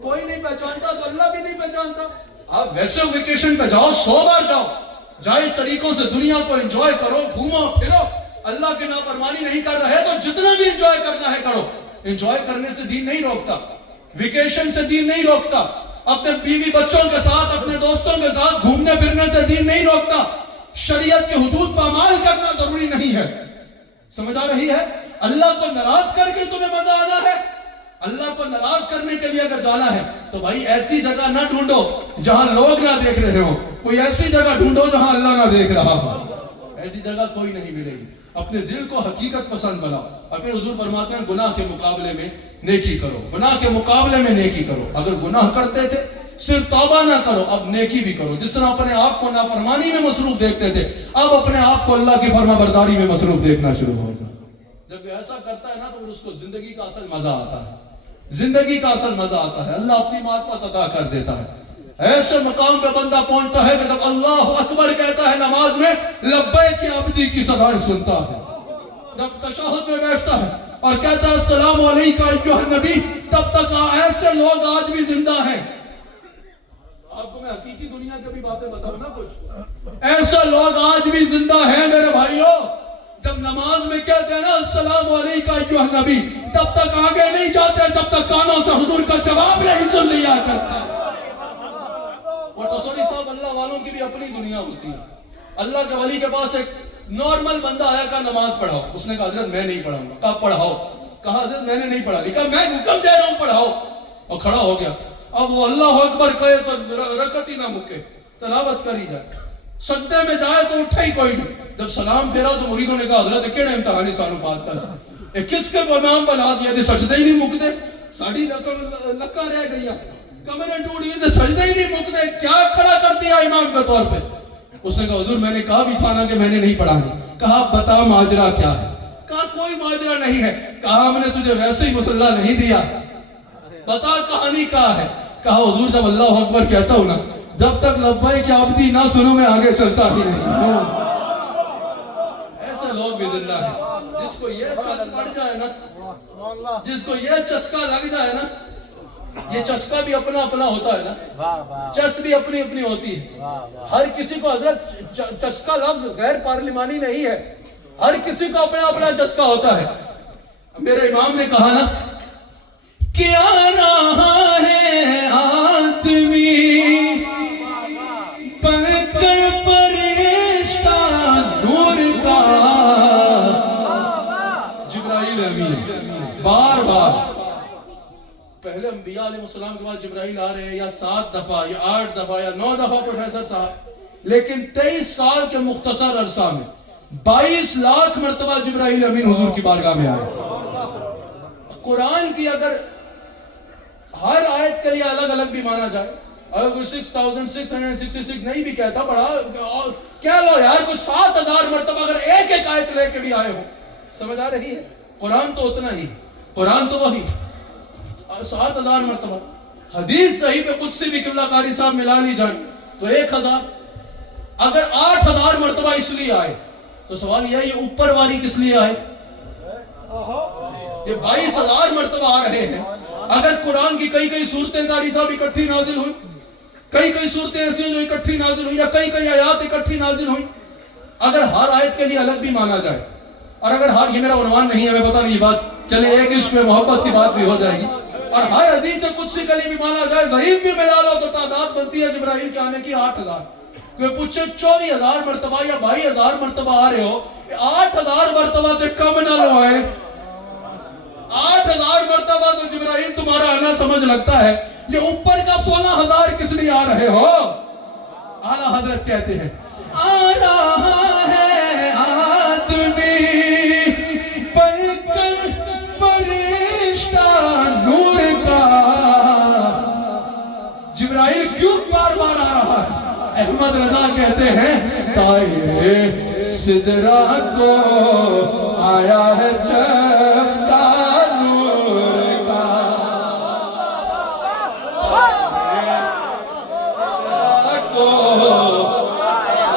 کوئی نہیں پہچانتا تو اللہ بھی نہیں پہچانتا. آپ ویسے ویکیشن پہ جاؤ، 100 بار جاؤ، جائز طریقوں سے دنیا کو انجوائے کرو، گھومو پھرو. اللہ کی نافرمانی نہیں کر رہے تو جتنا بھی انجوائے کرنا ہے کرو. انجوائے کرنے سے دین نہیں روکتا، ویکیشن سے دین نہیں روکتا، اپنے بیوی بچوں کے ساتھ اپنے دوستوں کے ساتھ گھومنے پھرنے سے دین نہیں روکتا. شریعت کے حدود پامال کرنا ضروری نہیں ہے. سمجھ آ رہی ہے؟ اللہ کو ناراض کر کے تمہیں مزہ آنا ہے. اللہ کو ناراض کرنے کے لیے اگر جانا ہے تو بھائی ایسی جگہ نہ ڈھونڈو جہاں لوگ نہ دیکھ رہے ہو. کوئی ایسی جگہ ڈھونڈو جہاں اللہ نہ دیکھ رہا ہو. ایسی جگہ کوئی نہیں ملے گی. اپنے دل کو حقیقت پسند بناؤ. اور پھر حضور فرماتے ہیں گناہ کے مقابلے میں نیکی کرو. گناہ کے مقابلے میں نیکی کرو. اگر گناہ کرتے تھے صرف توبہ نہ کرو, اب نیکی بھی کرو. جس طرح اپنے آپ کو نافرمانی میں مصروف دیکھتے تھے, اب اپنے آپ کو اللہ کی فرما برداری میں مصروف دیکھنا شروع ہو جائے. جب یہ ایسا کرتا ہے نا تو پھر اس کو زندگی کا اصل مزہ آتا ہے. زندگی کا اصل مزہ آتا ہے. اللہ اپنی معرفت عطا کر دیتا ہے. ایسے مقام پہ بندہ پہنچتا ہے کہ جب اللہ اکبر کہتا ہے نماز میں, لبیک عبدی کی صدائیں سنتا ہے. جب تشہد میں بیٹھتا ہے اور کہتا ہے السلام علیکم ایھا النبی, تب تک ایسے لوگ آج بھی زندہ ہیں. آپ کو میں حقیقی دنیا کی بھی باتیں بتاؤں نا کچھ. ایسے لوگ آج بھی زندہ ہیں میرے بھائیوں. جب نماز میں کہتے ہیں نا السلام علیکم ایھا النبی, تب تک آگے نہیں جاتے جب تک کانوں سے حضور کا جواب نہیں سن لیا کرتے. اور تصوری صاحب اللہ والوں کی بھی اپنی دنیا ہوتی ہے. اللہ کے ولی کے پاس ایک نارمل بندہ آیا, کہا نماز پڑھاؤ. اس نے کہا حضرت میں نہیں پڑھاؤں گا. کہا پڑھاؤ. کہا حضرت میں نے نہیں پڑھا. کہا میں حکم دے رہا ہوں پڑھاؤ. اور کھڑا ہو گیا. اب وہ اللہ اکبر کہے تو رکعت ہی نہ مکے, تلاوت کری جائے. سجدے میں جائے تو اٹھا ہی کوئی نہیں. جب سلام پھیرا تو مریدوں نے کہا حضرت کیڑے امتحانی سانو پاتا ہے, کس کے امام بنا دیا تھے, سجدے ہی نہیں مکتے. ساڑھی لکا رہ گئی, کمرے ٹوٹ گئے تھے, سجدے ہی نہیں مکتے, کیا کھڑا کر دیا امام کے طور پہ. اس نے کہا حضور میں نے کہا بھی تھا نا کہ میں نے نہیں پڑھا. کہا بتا ماجرا کیا ہے. کہا کوئی ماجرا نہیں ہے. کہا ہم نے تجھے ویسے ہی مصلی نہیں دیا, بتا کہانی کیا ہے. کہا حضور جب اللہ اکبر کہتا ہوں نا, جب تک لبیک عبدی نہ سنوں میں آگے چلتا ہی نہیں. ایسے لوگ بھی زندہ ہیں جس کو یہ چسکا پڑ جائے نا, جس کو یہ چسکا لگ جائے نا. یہ چسکا بھی اپنا اپنا ہوتا ہے نا, چس بھی اپنی اپنی ہوتی ہے. ہر کسی کو حضرت چسکا لفظ غیر پارلیمانی نہیں ہے, ہر کسی کو اپنا اپنا چسکا ہوتا ہے. میرے امام نے کہا نا, کیا رہا ہے آدمی پڑھ کر فرشتہ نور کا. جبرائیل امین بار بار, پہلے انبیاء علیہ السلام کے بعد جبرائیل آ رہے ہیں, یا 7 دفعہ یا 8 دفعہ یا 9 دفعہ پروفیسر صاحب, لیکن 23 سال کے مختصر عرصہ میں 22 لاکھ مرتبہ جبرائیل امین حضور کی بارگاہ میں آئے. قرآن کی اگر ہر آیت کے لیے الگ الگ بھی مانا جائے, اگر کوئی 6666 نہیں بھی کہتا, بڑا کہہ لو یار کوئی 7000 مرتبہ اگر ایک ایک آیت لے کے بھی آئے ہو, سمجھ آ رہی ہے. قرآن تو اتنا ہی, قرآن تو وہی 7000 مرتبہ. حدیث صحیح پہ قدسی بھی قبلہ قاری صاحب ملا لی جائیں تو 1000. اگر 8000 مرتبہ اس لیے آئے تو سوال یہ اوپر والی کس لیے آئے. یہ 22000 مرتبہ آ رہے ہیں. اگر قرآن کی کئی صورتیں قاری صاحب اکٹھی نازل ہوئی, کئی صورتیں ایسی ہیں جو اکٹھی نازل ہوئی, یا کئی آیات اکٹھی نازل ہوئی, اگر ہر آیت کے لیے الگ بھی مانا جائے, اور اگر ہر, یہ میرا عنوان نہیں ہے, میں پتہ نہیں یہ بات چلے ایک عشق میں محبت کی بات بھی ہو جائے گی, اور ہر حدیث قدسی کے لیے بھی مانا جائے, ضعیف بھی ملا لو تو تعداد بنتی ہے جبرائیل کے آنے کی 8000. کوئی پوچھے 24000 مرتبہ یا 22000 مرتبہ آ رہے ہو, 8000 مرتبہ تو کم نہ لو ہے. 8000 مرتبہ تو جبرائیل تمہارا آنا سمجھ لگتا ہے. یہ اوپر کا 16000 کس لیے آ رہے ہو. اعلیٰ حضرت کہتے ہیں آ رہا ہے آدمی پڑھ کر فرشتہ نور کا. جبرائیل کیوں بار بار آ رہا ہے. احمد رضا کہتے ہیں تائے سدرا کو آیا ہے چسکا نور کا.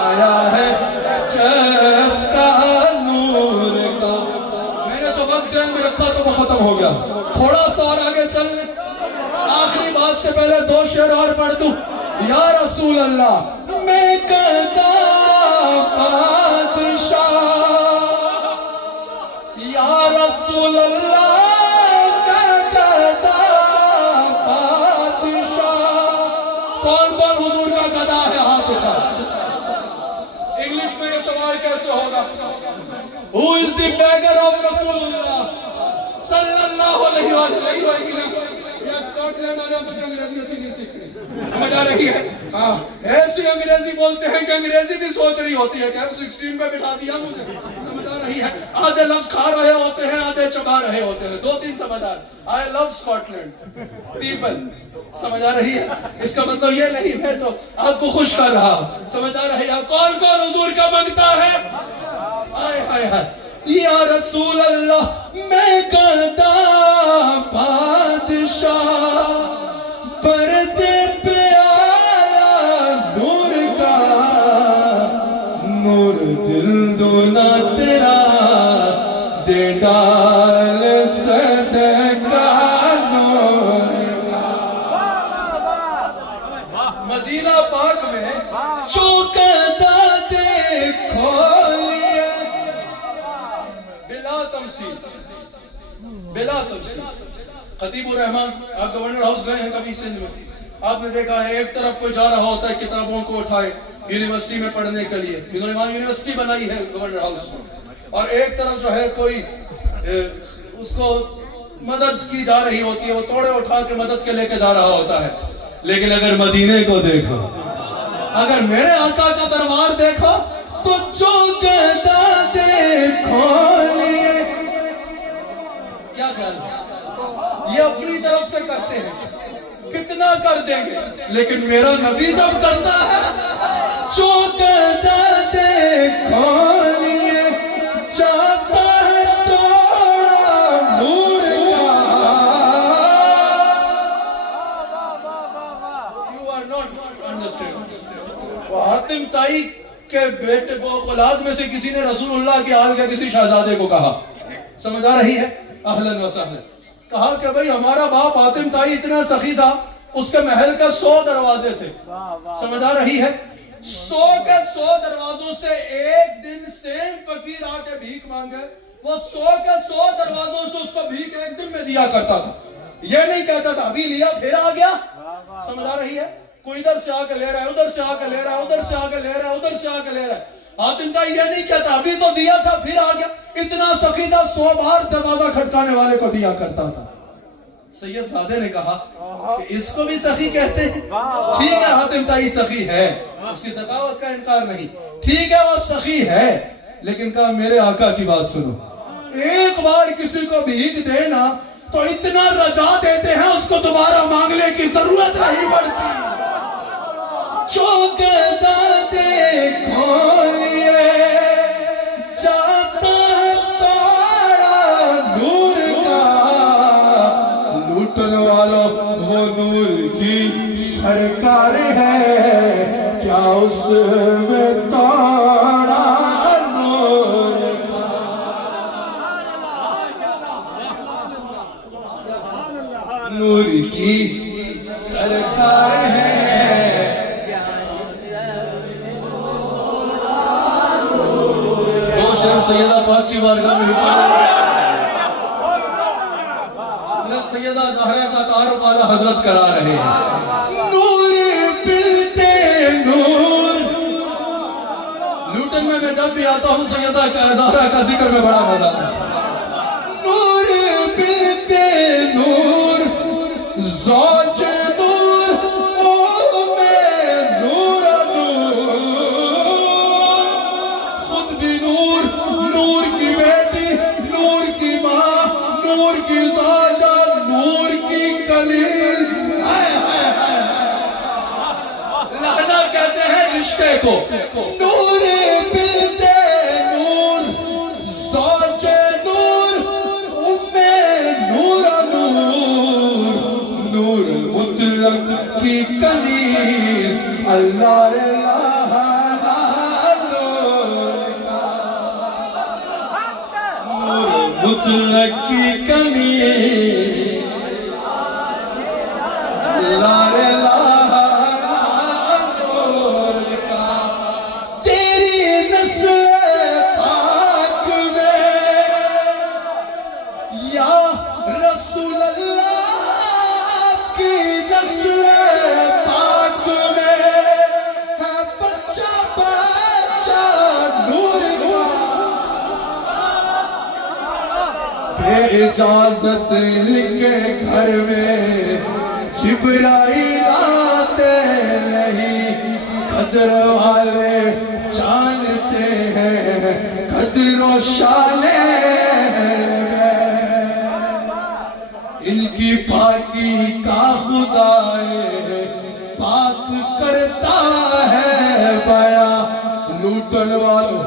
آیا ہے چسکا نور کا. میں نے جو وقت ذہن میں رکھا تو وہ ختم ہو گیا. تھوڑا سا اور آگے چل, آخری بات سے پہلے 2 شعر اور پڑھ دوں. یا رسول اللہ میں کہتا بادشاہ, یا رسول اللہ میں کہتا بادشاہ. کون کون حضور کا گدا ہے ہاتھ اٹھا. انگلش میں یہ سوال کیسے ہوگا. Who is the beggar of Rasulullah صلی اللہ علیہ وسلم. Yes, اسکاٹ لینڈ والے اب تک انگریزی ایسی نہیں سیکھ رہے, سمجھ آ رہی ہے؟ ہاں ایسی انگریزی بولتے ہیں کہ انگریزی بھی سوچ رہی ہوتی ہے کہ F-16 پہ بٹھا دیا مجھے, سمجھ آ رہی ہے؟ آدھے لفظ کھا رہے ہوتے ہیں, آدھے چبا رہے ہوتے ہیں, دو تین سمجھ آ رہے. I love Scotland people, سمجھ آ رہی ہے؟ اس کا مطلب یہ نہیں میں تو آپ کو خوش کر رہا, سمجھ آ رہی ہے؟ کون کون حضور کا مانگتا ہے؟ آئے ہائے ہائے, یا رسول اللہ میں کرتا بادشاہ پردے پہ آیا نور کا, نور دل دونا تیرا دے ڈال صدقہ نور کا. مدینہ پاک میں چوکدہ دیکھو لیے بلا تمثیل, بلا تمثیل. خطیب الرحمان, آپ گورنر ہاؤس گئے ہیں کبھی سندھ میں, آپ نے دیکھا ہے ایک طرف کوئی جا رہا ہوتا ہے کتابوں کو اٹھائے یونیورسٹی میں پڑھنے کے لیے, انہوں نے وہاں یونیورسٹی بنائی ہے گورنر ہاؤس میں, اور ایک طرف جو ہے کوئی اس کو مدد کی جا رہی ہوتی ہے, وہ توڑے اٹھا کے مدد کے لے کے جا رہا ہوتا ہے. لیکن اگر مدینے کو دیکھو, اگر میرے آقا کا دربار دیکھو تو چوکدہ دیکھو لیے, کیا خیال ہے؟ یہ اپنی طرف سے کرتے ہیں, کتنا کر دیں گے, لیکن میرا نبی جب کرتا ہے چوکدہ دیکھو لیے چاہتا ہے توڑا نور کا. You are not understanding. وہ حاتم تائی کے بیٹے کو اولاد میں سے کسی نے رسول اللہ کے آل کے کسی شہزادے کو کہا, سمجھ آ رہی ہے؟ اہلاً و سہلاً. کہا کہ بھئی ہمارا باپ حاتم تائی اتنا سخی تھا, اس کے محل کا 100 دروازے تھے, سمجھ آ رہی ہے؟ 100 کے 100 دروازوں سے ایک دن سیم فقیر آ کے بھیک مانگے, وہ 100 کے 100 دروازوں سے اس کو بھیک ایک دن میں دیا کرتا تھا. یہ نہیں کہتا تھا ابھی لیا پھر آ گیا, سمجھ آ رہی ہے؟ کوئی ادھر سے آ کے لے رہا ہے, ادھر سے آ کے لے رہا ہے, ادھر سے آ کے لے رہا ہے, ادھر سے آ کے لے رہا ہے. حاتم تائی یہ نہیں کہتا ابھی تو دیا تھا پھر آ گیا, اتنا سخی تھا 100 بار دروازہ کھٹکانے والے کو دیا کرتا تھا. سید زادے نے کہا کہ اس کو بھی سخی کہتے ہیں, ٹھیک ہے حاتم تائی سخی ہے, اس کی سخاوت کا انکار نہیں, ٹھیک ہے وہ سخی ہے, لیکن کہا میرے آقا کی بات سنو, ایک بار کسی کو بھیک دینا تو اتنا رجا دیتے ہیں اس کو دوبارہ مانگنے کی ضرورت نہیں پڑتی. چوکدہ دیکھو لیے چاہتا ہے توڑا نور کا, لوٹن والا وہ نور کی سرکار ہے, کیا اس میں توڑا نور کا. نور کی سرکار ہے, سیدہ پاک کی بارگاہ میں حضرت سیدہ زہرا کا تعارف اعلیٰ حضرت کرا رہے ہیں. نور پلتے نور, لوٹن میں جب بھی آتا ہوں سیدہ زہرا کا ذکر میں بڑا مزہ آتا ہے. نور پلتے نور, زوج نور, او میں نور نور, خود بھی نور, نور کی بیٹی, نور کی ماں, نور کی زوجہ, نور کی کلیز. لہنا کہتے ہیں رشتے کو. نور پلتے نور, زوج نور, ام نور نور, نور مطلق کی کلیز. اللہ مطلق کی کلی, لا الہ نور کا. تیری نسل پاک میں یا رسول اللہ کی نسل پاک میں ہے بچہ بچہ نور کا. بے اجازت لکھے گھر میں جبرائیل آتے نہیں، قدر والے جانتے ہیں قدر و شان ان کی پاکی کا خدا پاک کرتا ہے بیاں، لوٹن والوں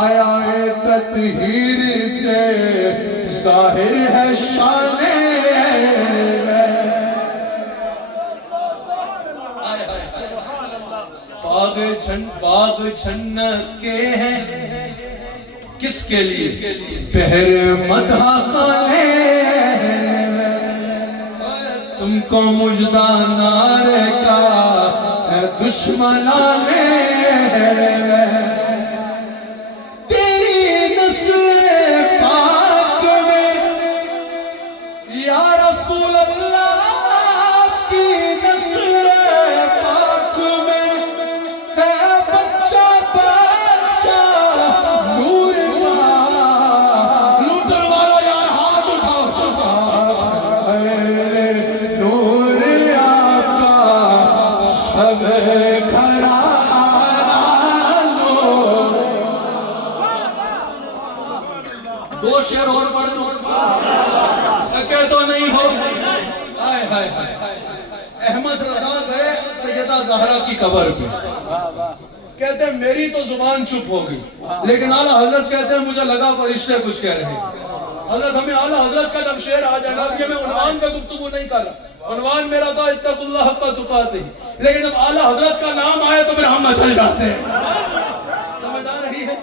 آیا ہے تطہیر سے ظاہر ہے شان باغ جنت کے ہیں کس کے لیے؟ پہر مدح خانے تم کو مجدہ نعرے کا دشمنانے تیری نصر پاک میں یا رسول اللہ کی نصر پاک میں ہے بچہ بچہ نور کا، لوٹن والا یار ہاتھ اٹھا نور آقا سب گھرانہ نور۔ دو شعر اور پڑھ دو کہ تو نہیں ہو۔ احمد رضا گئے سیدہ زہرا کی قبر پہ، کہتے ہیں میری تو زبان چپ ہو گئی، لیکن اعلیٰ حضرت کہتے ہیں مجھے لگا فرشتے کچھ کہہ رہے ہیں۔ حضرت ہمیں اعلیٰ حضرت کا جب شعر آ جائے گا، یہ میں عنوان پہ گفتگو نہیں کر رہا، عنوان میرا تھا اتقوا اللہ حق تقاتہ، لیکن جب اعلیٰ حضرت کا نام آئے تو پھر ہم مچل جاتے ہیں۔ سمجھ آ رہی ہے؟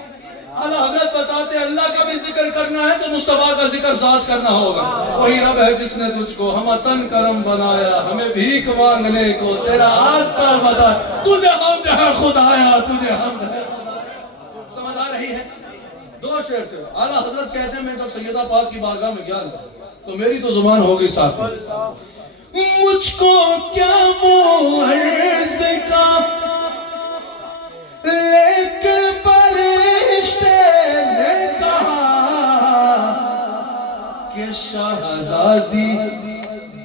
اعلیٰ حضرت بتاتے ہیں اللہ کا بھی ذکر کرنا ہے تو مصطفیٰ کا ذکر ذات کرنا ہوگا۔ وہی رب ہے جس نے تجھ کو ہمتن کرم بنایا، ہمیں بھیک مانگنے کو تیرا آستہ بتا، تجھے حمد ہے خدایا، تجھے حمد ہے۔ سمجھ آ رہی ہے؟ دو شعر سے اعلیٰ حضرت کہتے ہیں میں جب سیدہ پاک کی بارگاہ میں گیا تو میری تو زبان ہو گئی ساتھ، مجھ کو کیا معرض کا لیکن فرشتے نے کہا کہ شہزادی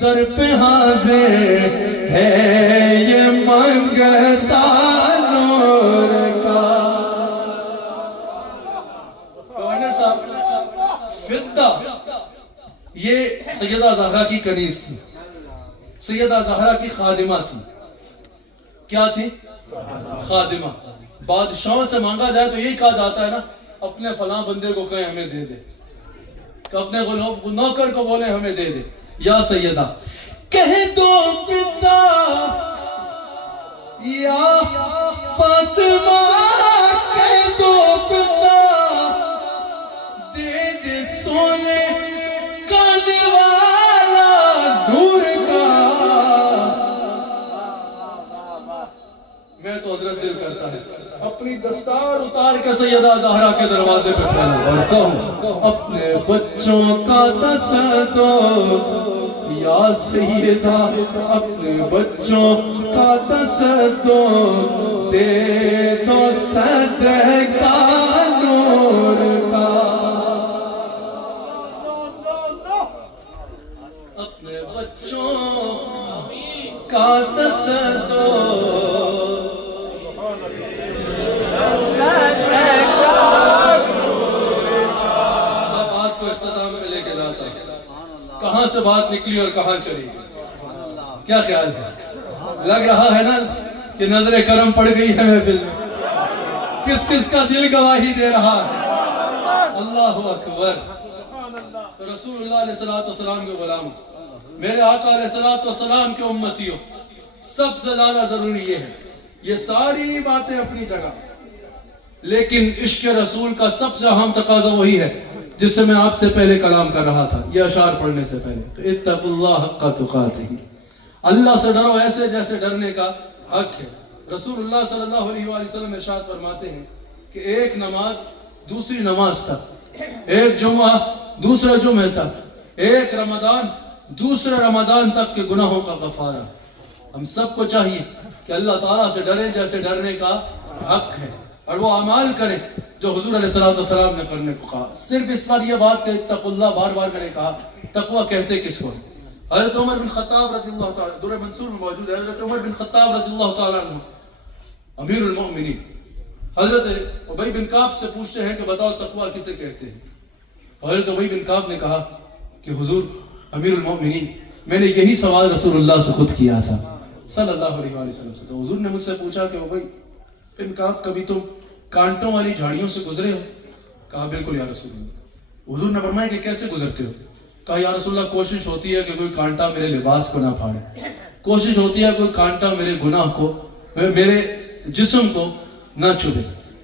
در پہ حاضر ہے یہ منگتا نور کا۔ گورنر صاحب فدہ یہ سیدہ زہرا کی کنیز تھی، سیدہ زہرا کی خادمہ تھی۔ کیا تھی؟ خادمہ۔ بادشاہوں سے مانگا جائے تو یہی کہا جاتا ہے نا، اپنے فلاں بندے کو کہیں ہمیں دے دے، کہ اپنے نوکر کو بولے ہمیں دے دے۔ یا سیدہ کہہ دو فدہ یا فاطمہ، کہہ دو فدہ دے دے سونے کانے والا نور کا۔ میں تو حضرت دل کرتا ہے اپنی دستار اتار کے سیدہ زہرا کے دروازے پہ پھیلوں اور کہوں اپنے بچوں کا تصدق یا سیدہ، اپنے بچوں کا تصدق دے دو صدقہ نور کا، اپنے بچوں کا تصدق۔ کہاں سے بات نکلی اور کہاں چلی گئی؟ کیا خیال ہے؟ لگ رہا ہے نا کہ نظر کرم پڑ گئی ہے محفل میں، کس کس کا دل گواہی دے رہا ہے؟ اللہ اکبر۔ رسول اللہ علیہ السلام کے غلام، میرے آقا علیہ السلام کے امتیوں، سب سے زیادہ ضروری یہ ہے، یہ ساری باتیں اپنی جگہ، لیکن عشق رسول کا سب سے اہم تقاضا وہی ہے جس سے میں آپ سے پہلے کلام کر رہا تھا، یہ اشعار پڑھنے سے پہلے، اتقوا اللہ حق تقاتہ، اللہ سے ڈرو ایسے جیسے ڈرنے کا حق ہے۔ رسول اللہ صلی اللہ علیہ وآلہ وسلم ارشاد فرماتے ہیں کہ ایک نماز دوسری نماز تک، ایک جمعہ دوسرا جمعہ تک، ایک رمضان دوسرے رمضان تک کے گناہوں کا غفارہ۔ ہم سب کو چاہیے کہ اللہ تعالیٰ سے ڈریں جیسے ڈرنے کا حق ہے، اور وہ اعمال کریں جو حضور علیہ السلام نے کرنے کو کہا۔ صرف اس بار یہ بات کہ اتقوا اللہ بار بار میں نے کہا، تقوی کہتے کس کو؟ حضرت عمر بن خطاب رضی اللہ تعالیٰ درہ منصور میں موجود ہے. حضرت عمر بن خطاب رضی اللہ تعالیٰ عنہ امیر المؤمنین حضرت ابی بن کعب سے پوچھتے ہیں کہ بتاؤ تقویٰ کسے کہتے ہیں؟ حضرت ابی بن کعب نے کہا کہ حضور امیر المؤمنین میں نے یہی سوال رسول اللہ سے خود کیا تھا صلی اللہ علیہ وآلہ وسلم سے. تو حضور نے مجھ سے پوچھا کہ ابی بن کعب کبھی تم کانٹوں والی جھاڑیوں سے گزرے ہو؟ کہا بالکل یا رسول اللہ. حضور نے فرمایا کہ کیسے گزرتے ہو؟ کہا یا رسول اللہ کوشش ہوتی ہے کہ کوئی کانٹا میرے لباس کو نہ پھاڑے، کوشش ہوتی ہے کوئی کانٹا میرے گناہ کو میرے جسم کو نہ چبھے.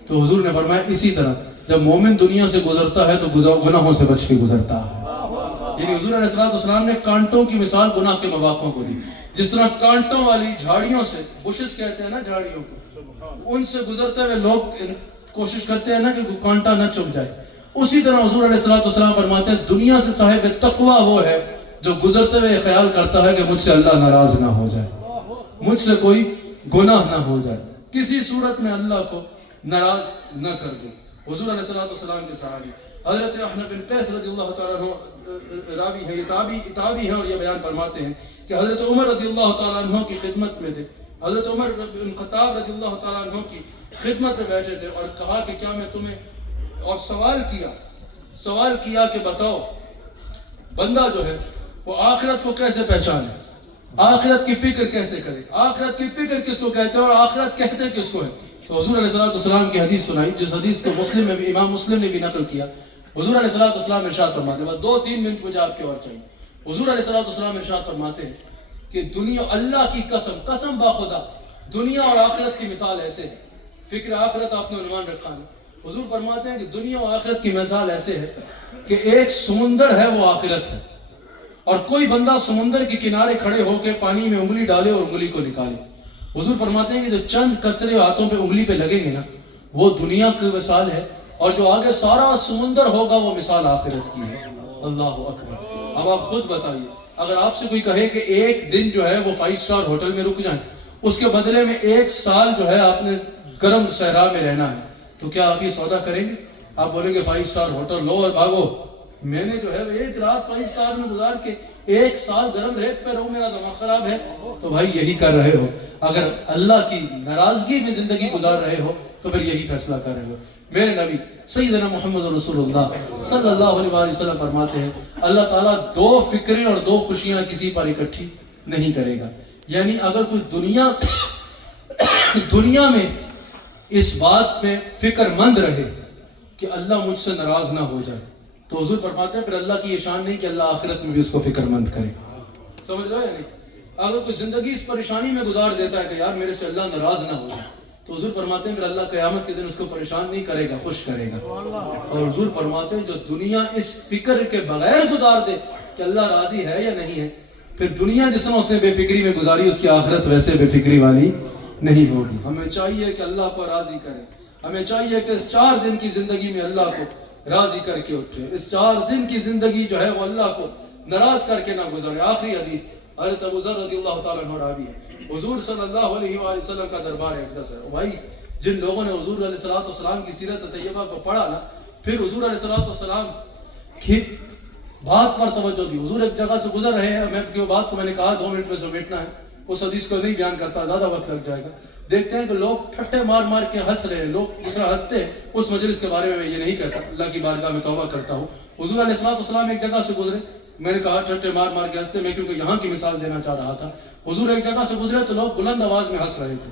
تو حضور نے فرمایا اسی طرح جب مومن دنیا سے گزرتا ہے تو گناہوں سے بچ کے گزرتا ہے. یعنی حضور علیہ السلام نے کانٹوں کی مثال گناہ کے مواقعوں کو دی. جس طرح کانٹوں والی جھاڑیوں سے، بشز کہتے ہیں نا جھاڑیوں کو، ان سے گزرتے ہوئے لوگ کوشش کرتے ہیں نا کہ کانٹا نہ چبھ جائے، اسی طرح حضور علیہ السلام فرماتے ہیں دنیا سے صاحب تقویٰ وہ ہے جو گزرتے ہوئے خیال کرتا ہے کہ مجھ سے اللہ ناراض نہ ہو جائے، مجھ سے کوئی گناہ نہ ہو جائے، کسی صورت میں اللہ کو ناراض نہ کر دے. حضور علیہ السلام کے صحابی حضرت احنف بن قیس رضی اللہ تعالیٰ عنہ راوی ہے، یہ تابعی ہیں اور یہ بیان فرماتے ہیں کہ حضرت عمر رضی اللہ تعالیٰ عنہ کی خدمت میں تھے. حضرت عمر بن خطاب رضی اللہ تعالیٰ عنہ کی خدمت میں بیٹھے تھے اور کہا کہ کیا میں تمہیں، اور سوال کیا کہ بتاؤ بندہ جو ہے وہ آخرت کو کیسے پہچانے، آخرت کی فکر کیسے کرے، آخرت کی فکر کس کو کہتے ہیں اور آخرت کہتے کس کو ہے؟ تو حضور علیہ السلام کی حدیث سنائی، جس حدیث کو مسلم میں بھی، امام مسلم نے بھی نقل کیا. حضور علیہ السلام ارشاد فرماتے ہیں، 2-3 منٹ مجھے آپ کے اور چاہیے. حضور علیہ السلام ارشاد فرماتے ہیں کہ دنیا، اللہ کی قسم باخدا، دنیا اور آخرت کی مثال ایسے ہے. فکر آخرت آپ نے عنوان رکھا ہے. حضور فرماتے ہیں کہ دنیا اور آخرت کی مثال ایسے ہے کہ ایک سمندر ہے وہ آخرت ہے، اور کوئی بندہ سمندر کے کنارے کھڑے ہو کے پانی میں انگلی ڈالے اور انگلی کو نکالے. حضور فرماتے ہیں کہ جو چند قطرے ہاتھوں پہ انگلی پہ لگیں گے نا وہ دنیا کی مثال ہے، اور جو آگے سارا سمندر ہوگا وہ مثال آخرت کی ہے. اللہ اکبر. اب آپ خود بتائیے، اگر آپ سے کوئی کہے کہ ایک دن جو ہے وہ 5 اسٹار ہوٹل میں رک جائیں، اس کے بدلے میں 1 سال جو ہے آپ نے گرم صحرا میں رہنا ہے، تو کیا آپ یہ سودا کریں گے؟ آپ بولیں گے 5 اسٹار ہوٹل لو اور بھاگو، میں نے جو ہے 1 رات 5 اسٹار میں گزار کے 1 سال گرم ریت پہ رہوں، میرا دماغ خراب ہے. تو بھائی یہی کر رہے ہو. اگر اللہ کی ناراضگی میں زندگی گزار رہے ہو تو پھر یہی فیصلہ کر رہے ہو. میرے نبی سیدنا محمد رسول اللہ صلی اللہ علیہ وآلہ وسلم فرماتے ہیں اللہ تعالیٰ 2 فکریں اور 2 خوشیاں کسی پر اکٹھی نہیں کرے گا. یعنی اگر کوئی دنیا میں اس بات میں فکر مند رہے کہ اللہ مجھ سے ناراض نہ ہو جائے، تو حضور فرماتے ہیں پھر اللہ کی یہ شان نہیں کہ اللہ آخرت میں بھی اس کو فکر مند کرے. سمجھ رہے یا نہیں؟ اگر کوئی زندگی اس پریشانی میں گزار دیتا ہے کہ یار میرے سے اللہ ناراض نہ ہو جائے، تو حضور فرماتے ہیں پھر اللہ قیامت کے دن اس کو پریشان نہیں کرے گا، خوش کرے گا. اور حضور فرماتے ہیں جو دنیا اس فکر کے بغیر گزار دے کہ اللہ راضی ہے یا نہیں ہے، پھر دنیا جس طرح اس نے بے فکری میں گزاری اس کی آخرت ویسے بے فکری والی نہیں ہوگی. ہمیں چاہیے کہ اللہ کو راضی کریں، ہمیں چاہیے کہ اس 4 دن کی زندگی میں اللہ کو راضی کر کے اٹھے. اس 4 دن کی زندگی جو ہے وہ اللہ کو ناراض کر کے نہ گزارے. آخری حدیث حضرت ابو ذر رضی اللہ تعالیٰ عنہ راوی ہے، حضور صلی اللہ علیہ وآلہ وسلم کا دربار اقدس ہے. بھائی جن لوگوں نے حضور علیہ السلام کی سیرت طیبہ کو پڑھا نا، پھر حضور علیہ السلام کی بات پر توجہ دی. حضور ایک جگہ سے گزر رہے ہیں، میں کی بات کو میں نے کہا 2 منٹ میں سمیٹنا ہے، اس حدیث کو نہیں بیان کرتا، زیادہ وقت لگ جائے گا. دیکھتے ہیں کہ لوگ ٹھٹے مار مار کے ہنس رہے ہیں، لوگ جس طرح ہنستے ہیں اس مجلس کے بارے میں یہ نہیں کہتا، اللہ کی بارگاہ میں توبہ کرتا ہوں. حضور علیہ السلام ایک جگہ سے گزرے، میں نے کہا ٹھٹے مار مار کے ہنستے، میں کیونکہ یہاں کی مثال دینا چاہ رہا تھا. حضور ایک جگہ سے گزرے تو لوگ بلند آواز میں ہنس رہے تھے،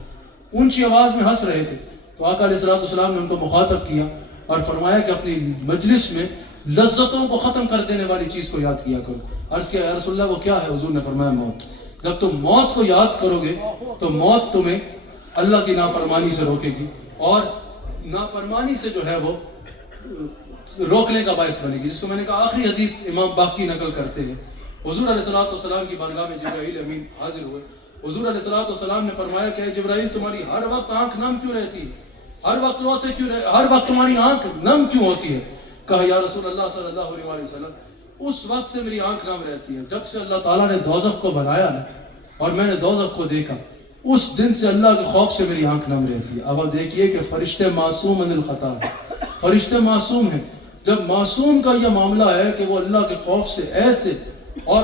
اونچی آواز میں ہنس رہے تھے. تو آقا علیہ السلام نے ان کو مخاطب کیا اور فرمایا کہ اپنی مجلس میں لذتوں کو ختم کر دینے والی چیز کو یاد کیا کرو. عرض کیا یا رسول اللہ وہ کیا ہے؟ حضور نے فرمایا موت. جب تم موت کو یاد کرو گے تو موت تمہیں اللہ کی نافرمانی سے روکے گی، اور نافرمانی سے جو ہے وہ روکنے کا باعث بنے گی. جس کو میں نے کہا آخری حدیث امام باقی نقل کرتے ہیں، حضور علیہ السلام کی بارگاہ میں جبرائیل امین حاضر ہوئے. حضور علیہ السلام نے فرمایا کہ جبرائیل تمہاری ہر وقت آنکھ نم کیوں رہتی ہے؟ ہر وقت روتے کیوں رہے؟ ہر وقت تمہاری آنکھ نم کیوں ہوتی ہے؟ کہا یا رسول اللہ صلی اللہ علیہ وسلم اس وقت سے میری آنکھ نم رہتی ہے جب سے اللہ تعالیٰ نے دوزخ کو بنایا نا، اور میں نے دوزخ کو دیکھا، اس دن سے اللہ کے خوف سے میری آنکھ نم رہتی ہے. اب آپ دیکھیے کہ فرشتے معصوم عن الخطا ہے، فرشتے معصوم ہیں. جب معصوم کا یہ معاملہ ہے کہ وہ اللہ کے خوف سے ایسے اور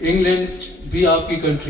انگلینڈ بھی آپ کی کنٹری